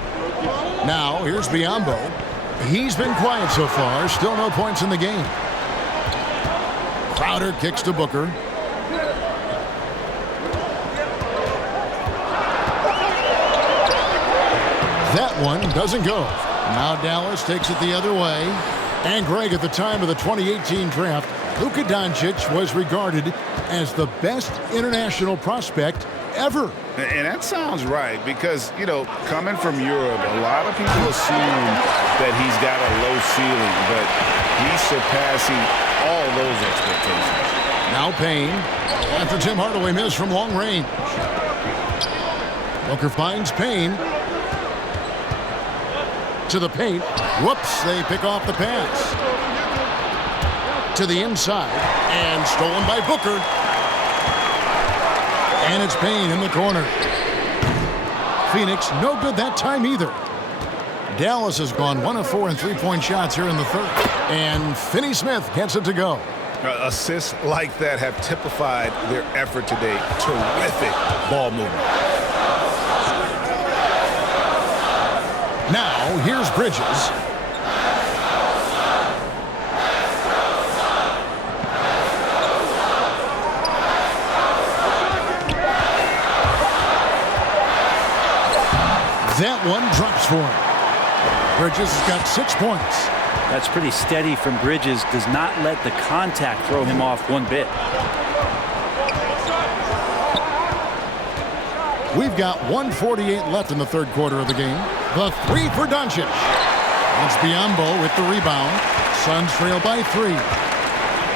Now, here's Biyombo. He's been quiet so far. Still no points in the game. Crowder kicks to Booker. That one doesn't go. Now Dallas takes it the other way. And Greg, at the time of the 2018 draft, Luka Doncic was regarded as the best international prospect ever. And that sounds right because, you know, coming from Europe, a lot of people assume that he's got a low ceiling, but he's surpassing all those expectations. Now Payne, after Tim Hardaway missed from long range. Booker finds Payne. To the paint. Whoops, they pick off the pass. To the inside. And stolen by Booker. And it's Payne in the corner. Phoenix, no good that time either. Dallas has gone 1 of 4 in three-point shots here in the third. And Finney Smith gets it to go. Assists like that have typified their effort today. Terrific ball movement. Now, here's Bridges. That one drops for him. Bridges has got 6 points. That's pretty steady from Bridges. Does not let the contact throw him off one bit. We've got 1:48 left in the third quarter of the game. The three for Doncic. That's Biyombo with the rebound. Suns trail by 3.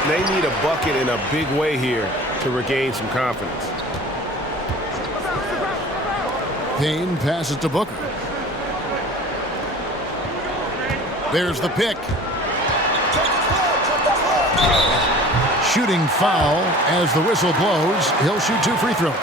They need a bucket in a big way here to regain some confidence. Payne passes to Booker. There's the pick. Shooting foul as the whistle blows. He'll shoot 2 free throws.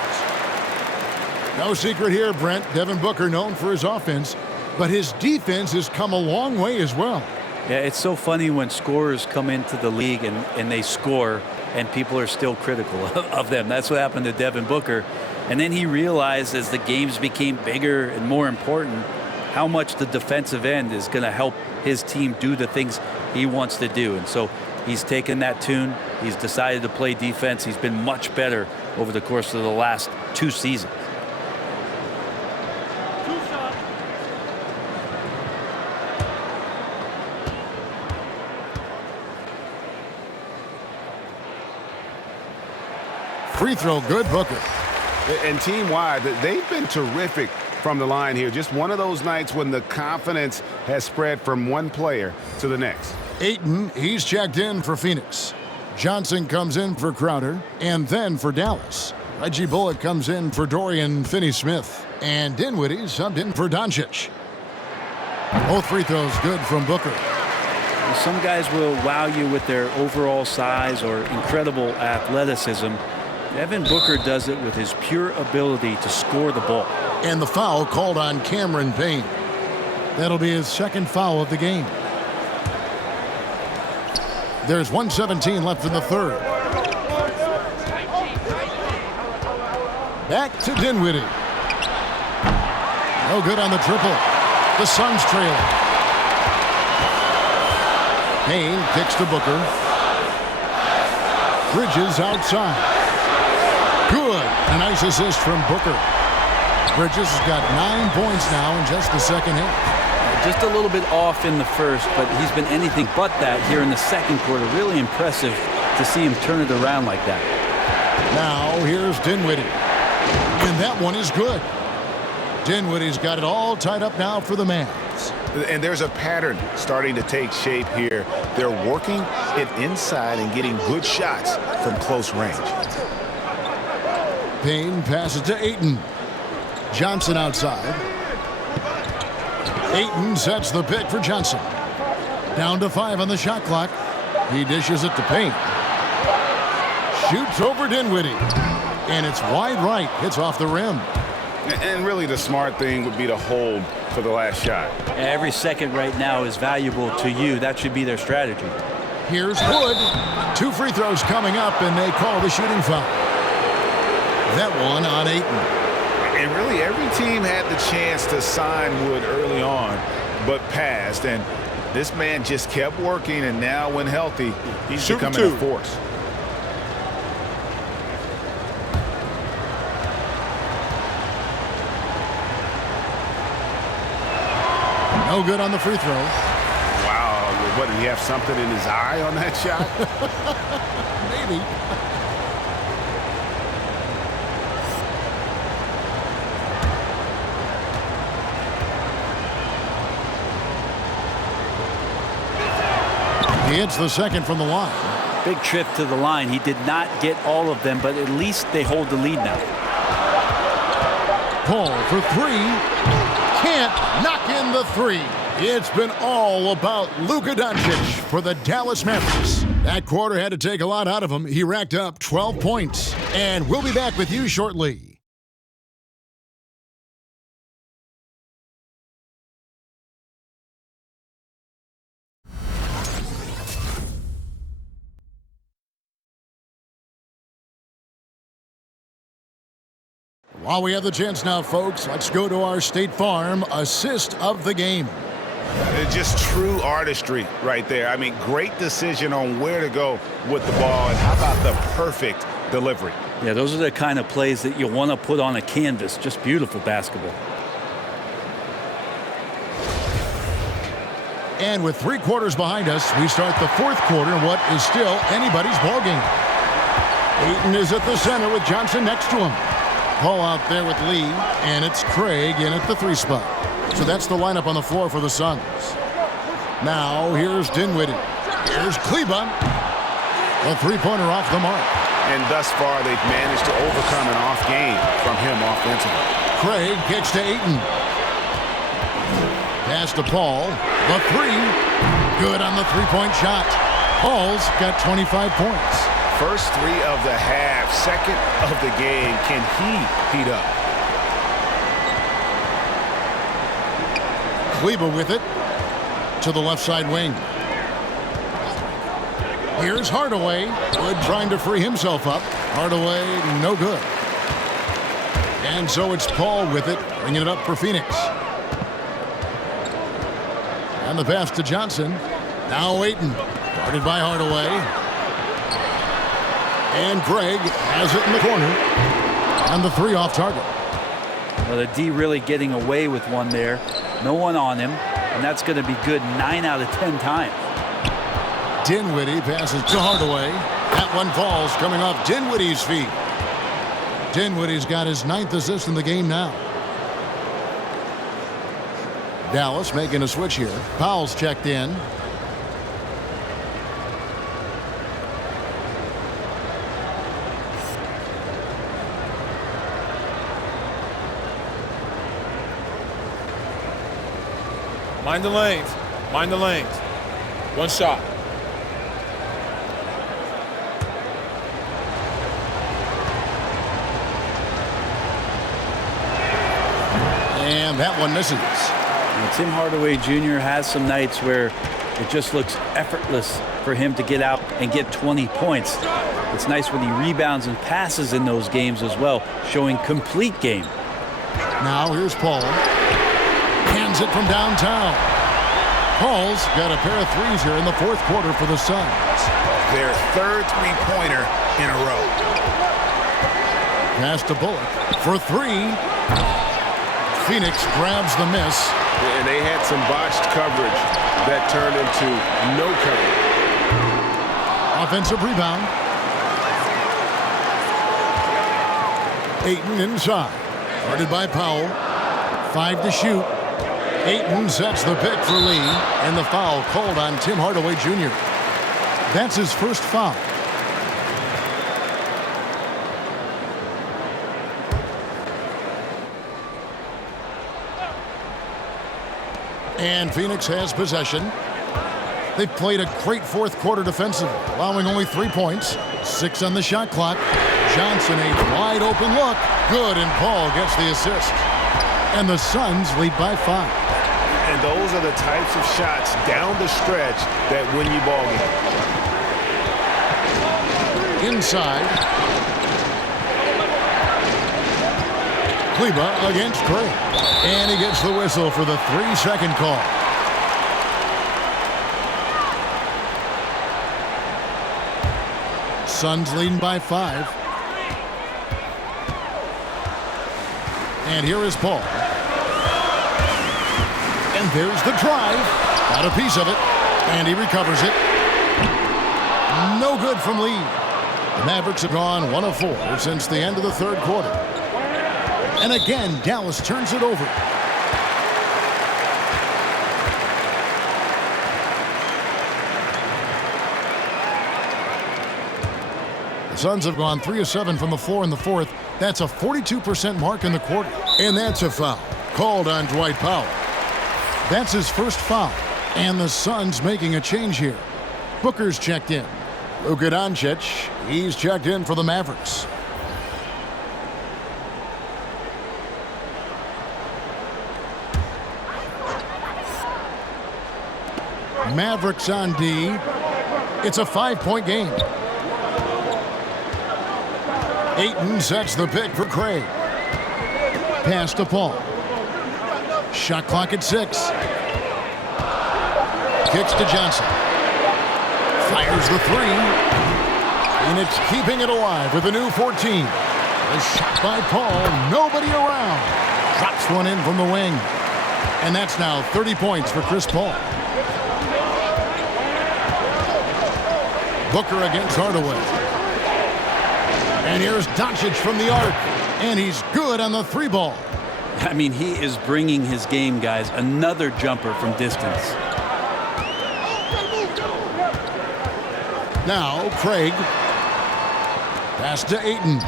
No secret here, Brent. Devin Booker known for his offense, but his defense has come a long way as well. Yeah, it's so funny when scorers come into the league and they score and people are still critical of them. That's what happened to Devin Booker. And then he realized as the games became bigger and more important how much the defensive end is going to help his team do the things he wants to do. And so he's taken that tune. He's decided to play defense. He's been much better over the course of the last 2 seasons. Free throw good, Booker. And team-wide, they've been terrific from the line here. Just one of those nights when the confidence has spread from one player to the next. Ayton, he's checked in for Phoenix. Johnson comes in for Crowder, and then for Dallas. Reggie Bullock comes in for Dorian Finney-Smith. And Dinwiddie subbed in for Doncic. Both free throws good from Booker. Some guys will wow you with their overall size or incredible athleticism. Devin Booker does it with his pure ability to score the ball. And the foul called on Cameron Payne. That'll be his second foul of the game. There's 1:17 left in the third. Back to Dinwiddie. No good on the triple. The Suns trail. Payne kicks to Booker. Bridges outside. Good. A nice assist from Booker. Bridges has got 9 points now in just the second half. Just a little bit off in the first, but he's been anything but that here in the second quarter. Really impressive to see him turn it around like that. Now here's Dinwiddie. And that one is good. Dinwiddie's got it all tied up now for the Mavs. And there's a pattern starting to take shape here. They're working it inside and getting good shots from close range. Payne passes to Ayton. Johnson outside. Ayton sets the pick for Johnson. Down to 5 on the shot clock. He dishes it to Payne. Shoots over Dinwiddie. And it's wide right. Hits off the rim. And really the smart thing would be to hold for the last shot. Every second right now is valuable to you. That should be their strategy. Here's Wood. 2 free throws coming up, and they call the shooting foul. That one on Ayton. And really, every team had the chance to sign Wood early on, but passed. And this man just kept working, and now when healthy, he's becoming a force. No good on the free throw. Wow, what, did he have something in his eye on that shot? Maybe. He hits the second from the line. Big trip to the line. He did not get all of them, but at least they hold the lead now. Paul for 3. Can't knock in the 3. It's been all about Luka Doncic for the Dallas Mavericks. That quarter had to take a lot out of him. He racked up 12 points. And we'll be back with you shortly. While we have the chance now, folks, let's go to our State Farm assist of the game. It's just true artistry right there. I mean, great decision on where to go with the ball, and how about the perfect delivery? Yeah, those are the kind of plays that you want to put on a canvas. Just beautiful basketball. And with 3 quarters behind us, we start the 4th quarter in what is still anybody's ballgame. Ayton is at the center with Johnson next to him. Paul out there with Lee, and it's Craig in at the 3 spot. So that's the lineup on the floor for the Suns. Now here's Dinwiddie. Here's Kleba. A 3-pointer off the mark. And thus far, they've managed to overcome an off game from him offensively. Craig kicks to Ayton. Pass to Paul. The 3. Good on the 3-point shot. Paul's got 25 points. First 3 of the half, second of the game. Can he heat up? Kleba with it to the left side wing. Here's Hardaway. Wood trying to free himself up. Hardaway, no good. And so it's Paul with it, bringing it up for Phoenix. And the pass to Johnson. Now Ayton, guarded by Hardaway. And Craig has it in the corner. And the 3 off target. Well, the D really getting away with one there. No one on him. And that's going to be good 9 out of 10 times. Dinwiddie passes to Hardaway. That one falls coming off Dinwiddie's feet. Dinwiddie's got his 9th assist in the game now. Dallas making a switch here. Powell's checked in. Mind the lanes. Mind the lanes. 1 shot. And that one misses. And Tim Hardaway Jr. has some nights where it just looks effortless for him to get out and get 20 points. It's nice when he rebounds and passes in those games as well, showing complete game. Now here's Paul. Hands it from downtown. Paul's got a pair of 3s here in the 4th quarter for the Suns. Their 3rd 3-pointer in a row. Pass to Bullock for 3. Phoenix grabs the miss. And they had some botched coverage that turned into no coverage. Offensive rebound. Ayton inside. Guarded by Powell. 5 to shoot. Ayton sets the pick for Lee, and the foul called on Tim Hardaway Jr. That's his first foul. And Phoenix has possession. They've played a great 4th quarter defensively, allowing only 3 points, 6 on the shot clock. Johnson, a wide open look. Good, and Paul gets the assist. And the Suns lead by 5. And those are the types of shots down the stretch that win you ball games. inside. Kleba against Craig. And he gets the whistle for the 3-second call. Suns leading by 5. And here is Paul. And there's the drive. Got a piece of it. And he recovers it. No good from Lee. The Mavericks have gone 1 of 4 since the end of the third quarter. And again, Dallas turns it over. The Suns have gone 3 of 7 from the floor in the fourth. That's a 42% mark in the quarter. And that's a foul called on Dwight Powell. That's his first foul. And the Suns making a change here. Booker's checked in. Luka Doncic, he's checked in for the Mavericks. Mavericks on D. It's a 5-point game. Ayton sets the pick for Craig. Pass to Paul. Shot clock at 6. Kicks to Johnson. Fires the 3. And it's keeping it alive with a new 14. A shot by Paul. Nobody around. Drops one in from the wing. And that's now 30 points for Chris Paul. Booker against Hardaway. And here's Doncic from the arc. And he's good on the 3-ball. I mean, he is bringing his game, guys. Another jumper from distance. Now, Craig. Pass to Ayton.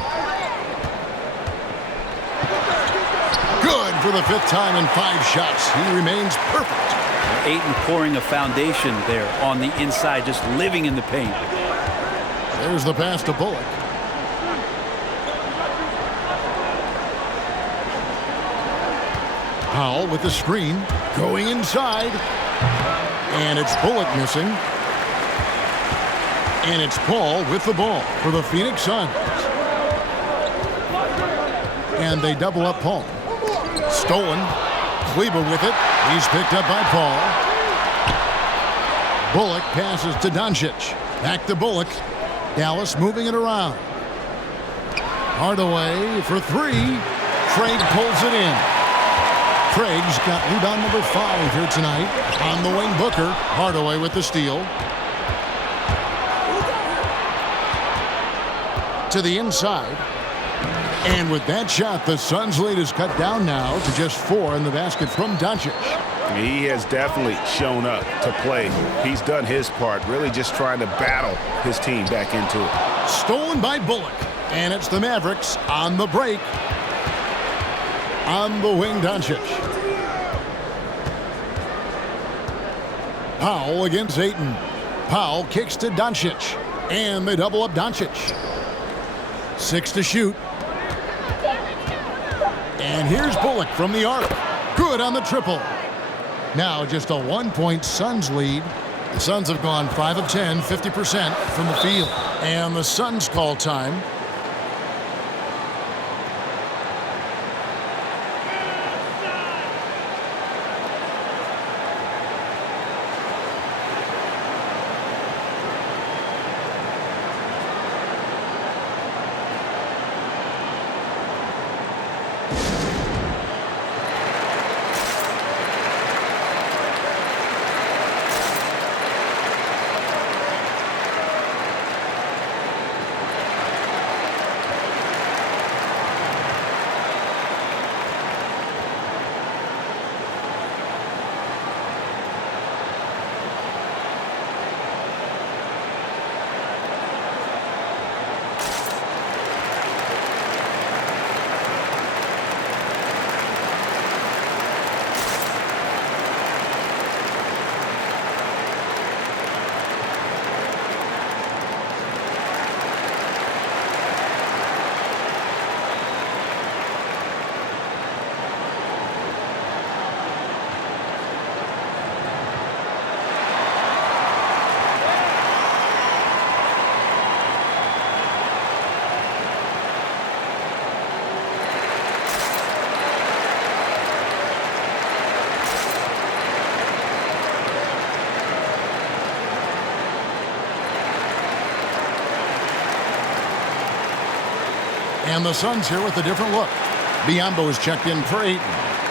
Good for the 5th time in 5 shots. He remains perfect. Ayton pouring a foundation there on the inside, just living in the paint. There's the pass to Bullock. Powell with the screen. Going inside. And it's Bullock missing. And it's Paul with the ball for the Phoenix Suns. And they double up Paul. Stolen. Kleba with it. He's picked up by Paul. Bullock passes to Doncic. Back to Bullock. Dallas moving it around. Hardaway for 3. Craig pulls it in. Craig's got rebound number 5 here tonight. On the wing, Booker. Hardaway with the steal. To the inside. And with that shot, the Suns' lead is cut down now to just 4 in the basket from Doncic. He has definitely shown up to play. He's done his part, really just trying to battle his team back into it. Stolen by Bullock. And it's the Mavericks on the break. On the wing, Doncic. Powell against Ayton. Powell kicks to Doncic. And they double up Doncic. 6 to shoot. And here's Bullock from the arc. Good on the triple. Now just a 1-point Suns lead. The Suns have gone 5 of 10, 50% from the field. And the Suns call time. And the Suns here with a different look. Biyombo is checked in for Ayton.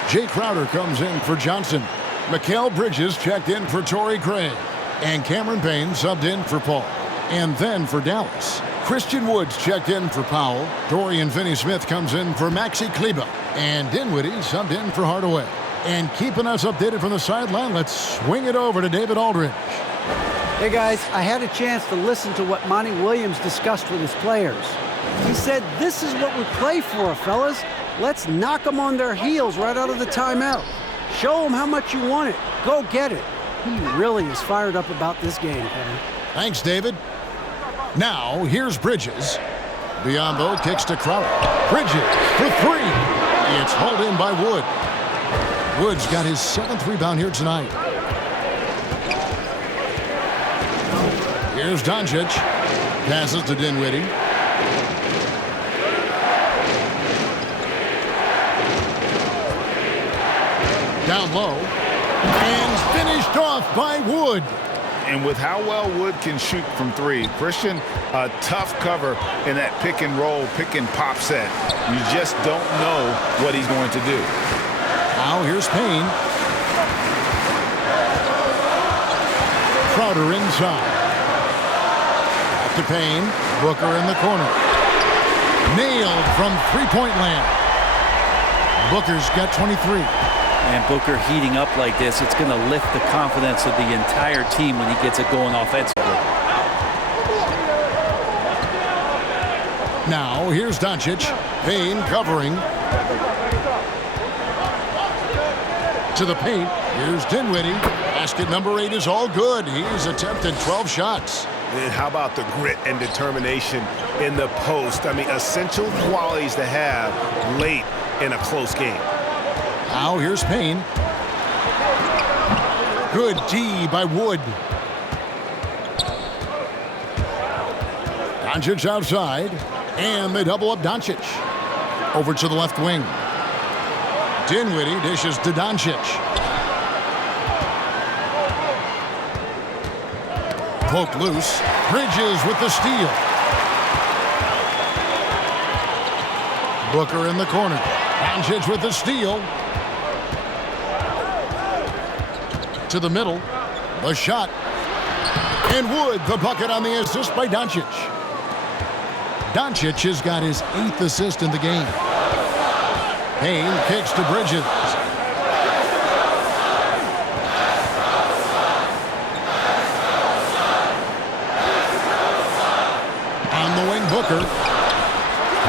Jay Crowder comes in for Johnson. Mikal Bridges checked in for Torrey Craig. And Cameron Payne subbed in for Paul. And then for Dallas, Christian Woods checked in for Powell. Dorian Finney-Smith comes in for Maxi Kleber. And Dinwiddie subbed in for Hardaway. And keeping us updated from the sideline, let's swing it over to David Aldridge. Hey guys, I had a chance to listen to what Monty Williams discussed with his players. He said, this is what we play for, fellas. Let's knock them on their heels right out of the timeout. Show them how much you want it. Go get it. He really is fired up about this game, Kevin. Thanks, David. Now, here's Bridges. Biyombo kicks to Crowder. Bridges for three. It's hauled in by Wood. Wood's got his 7th rebound here tonight. Here's Doncic. Passes to Dinwiddie. Down low. And finished off by Wood. And with how well Wood can shoot from three, Christian, a tough cover in that pick and roll, pick and pop set. You just don't know what he's going to do. Now here's Payne. Crowder inside. Back to Payne. Booker in the corner. Nailed from three-point land. Booker's got 23. And Booker heating up like this, it's going to lift the confidence of the entire team when he gets it going offensively. Now, here's Doncic. Payne covering. To the paint. Here's Dinwiddie. Basket number 8 is all good. He's attempted 12 shots. And how about the grit and determination in the post? I mean, essential qualities to have late in a close game. Now here's Payne. Good D by Wood. Doncic outside. And they double up Doncic. Over to the left wing. Dinwiddie dishes to Doncic. Poked loose. Bridges with the steal. Booker in the corner. Doncic with the steal. To the middle. The shot. And Wood, the bucket on the assist by Doncic. Doncic has got his 8th assist in the game. Payne kicks to Bridges. On the wing, Booker.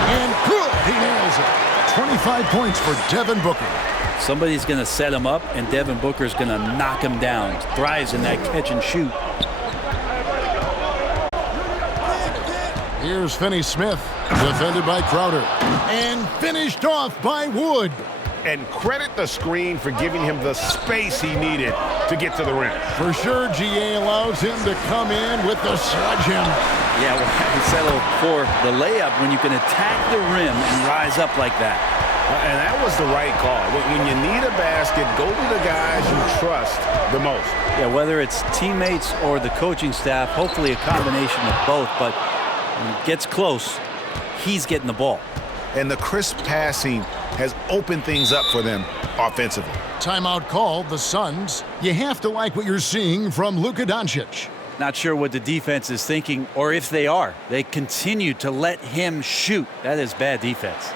And good, he nails it. 25 points for Devin Booker. Somebody's going to set him up, and Devin Booker's going to knock him down. Thrives in that catch and shoot. Here's Finney-Smith, defended by Crowder. And finished off by Wood. And credit the screen for giving him the space he needed to get to the rim. For sure, GA allows him to come in with the sledgehammer. Yeah, well, you settle for the layup when you can attack the rim and rise up like that. And that was the right call. When you need a basket, go to the guys you trust the most. Yeah, whether it's teammates or the coaching staff, hopefully a combination of both. But when it gets close, he's getting the ball. And the crisp passing has opened things up for them offensively. Timeout called, the Suns. You have to like what you're seeing from Luka Doncic. Not sure what the defense is thinking, or if they are. They continue to let him shoot. That is bad defense.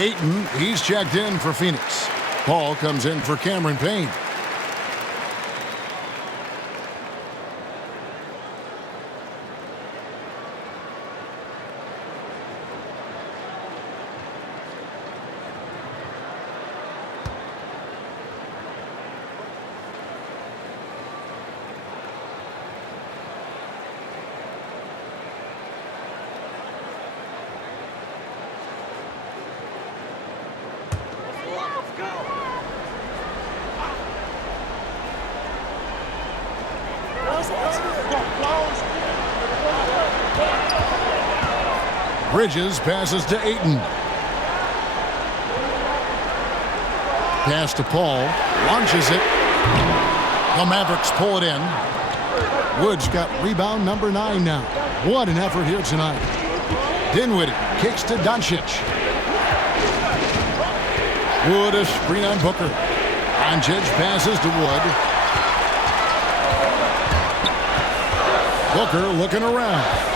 Ayton, he's checked in for Phoenix. Paul comes in for Cameron Payne. Bridges passes to Ayton. Pass to Paul. Launches it. The Mavericks pull it in. Wood's got rebound number 9 now. What an effort here tonight. Dinwiddie kicks to Doncic. Wood a screen on Booker. Doncic passes to Wood. Booker looking around.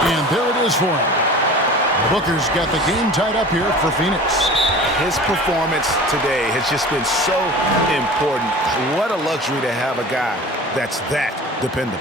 And there it is for him. Booker's got the game tied up here for Phoenix. His performance today has just been so important. What a luxury to have a guy that's that dependable.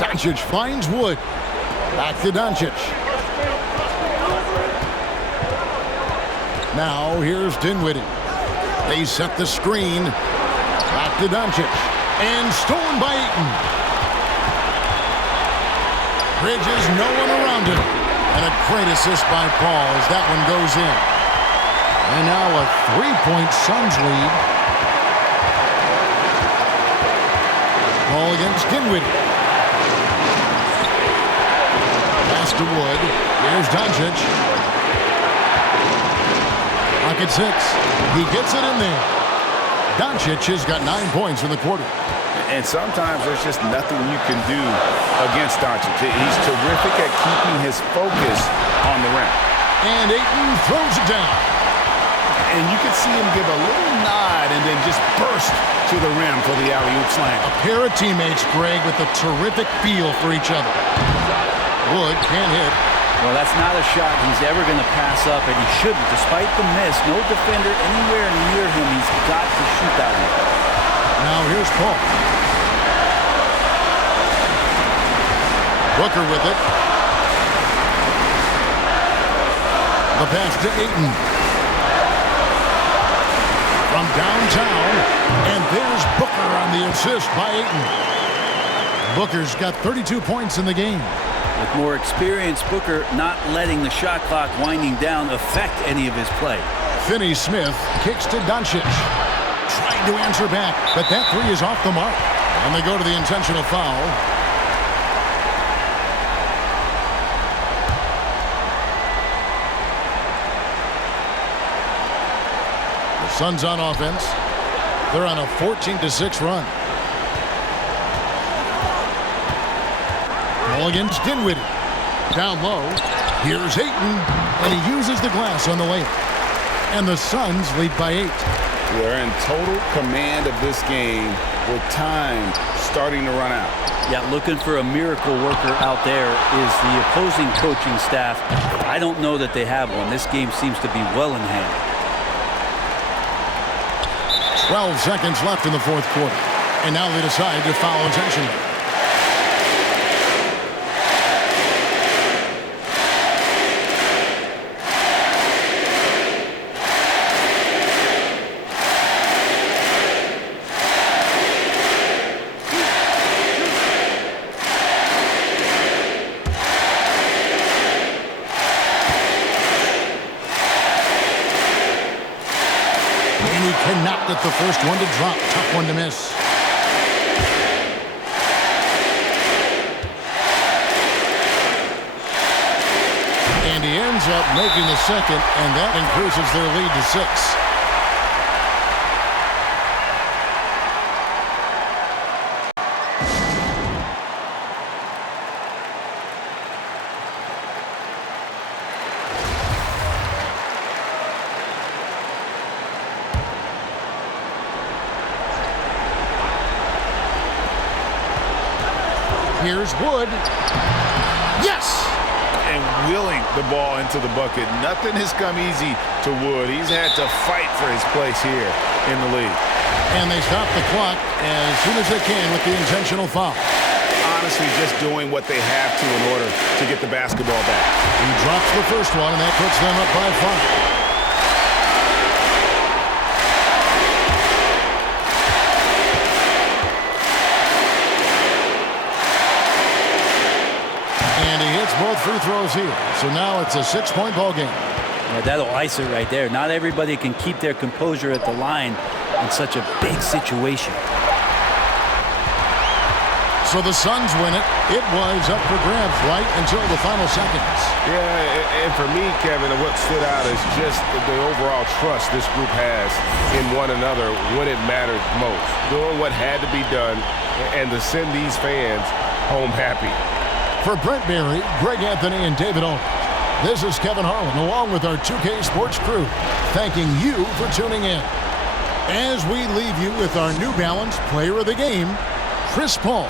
Doncic finds Wood. Back to Doncic. Now here's Dinwiddie. They set the screen. Back to Doncic. And stolen by Ayton. Bridges, no one around him. And a great assist by Paul as that one goes in. And now a 3-point Suns lead. Ball against Dinwiddie. Pass to Wood. Here's Doncic. Pocket 6. He gets it in there. Doncic has got 9 points in the quarter. And sometimes there's just nothing you can do against Doncic. He's terrific at keeping his focus on the rim. And Ayton throws it down. And you can see him give a little nod and then just burst to the rim for the alley-oop slam. A pair of teammates, Greg, with a terrific feel for each other. Wood can't hit. Well, that's not a shot he's ever going to pass up, and he shouldn't. Despite the miss, no defender anywhere near him. He's got to shoot that one. Now here's Paul. Booker with it. The pass to Ayton. From downtown, and there's Booker on the assist by Ayton. Booker's got 32 points in the game. With more experience, Booker not letting the shot clock winding down affect any of his play. Finney-Smith kicks to Doncic. Trying to answer back, but that three is off the mark. And they go to the intentional foul. The Suns on offense. They're on a 14-6 run. Ball against Dinwiddie. Down low. Here's Ayton, and he uses the glass on the layup. And the Suns lead by 8. They're in total command of this game with time starting to run out. Yeah, looking for a miracle worker out there is the opposing coaching staff. I don't know that they have one. This game seems to be well in hand. 12 seconds left in the fourth quarter. And now they decide to foul intentionally. Cannot get the first one to drop. Tough one to miss. And he ends up making the second, and that increases their lead to 6. Here's Wood. Yes! And wheeling the ball into the bucket. Nothing has come easy to Wood. He's had to fight for his place here in the league. And they stop the clock as soon as they can with the intentional foul. Honestly, just doing what they have to in order to get the basketball back. He drops the first one, and that puts them up by 5. Both free throws here. So now it's a 6-point ball game. Yeah, that'll ice it right there. Not everybody can keep their composure at the line in such a big situation. So the Suns win it. It was up for grabs right until the final seconds. Yeah, and for me, Kevin, what stood out is just the overall trust this group has in one another when it mattered most. Doing what had to be done and to send these fans home happy. For Brent Berry, Greg Anthony, and David Owens, this is Kevin Harlan along with our 2K Sports crew, thanking you for tuning in. As we leave you with our New Balance Player of the Game, Chris Paul.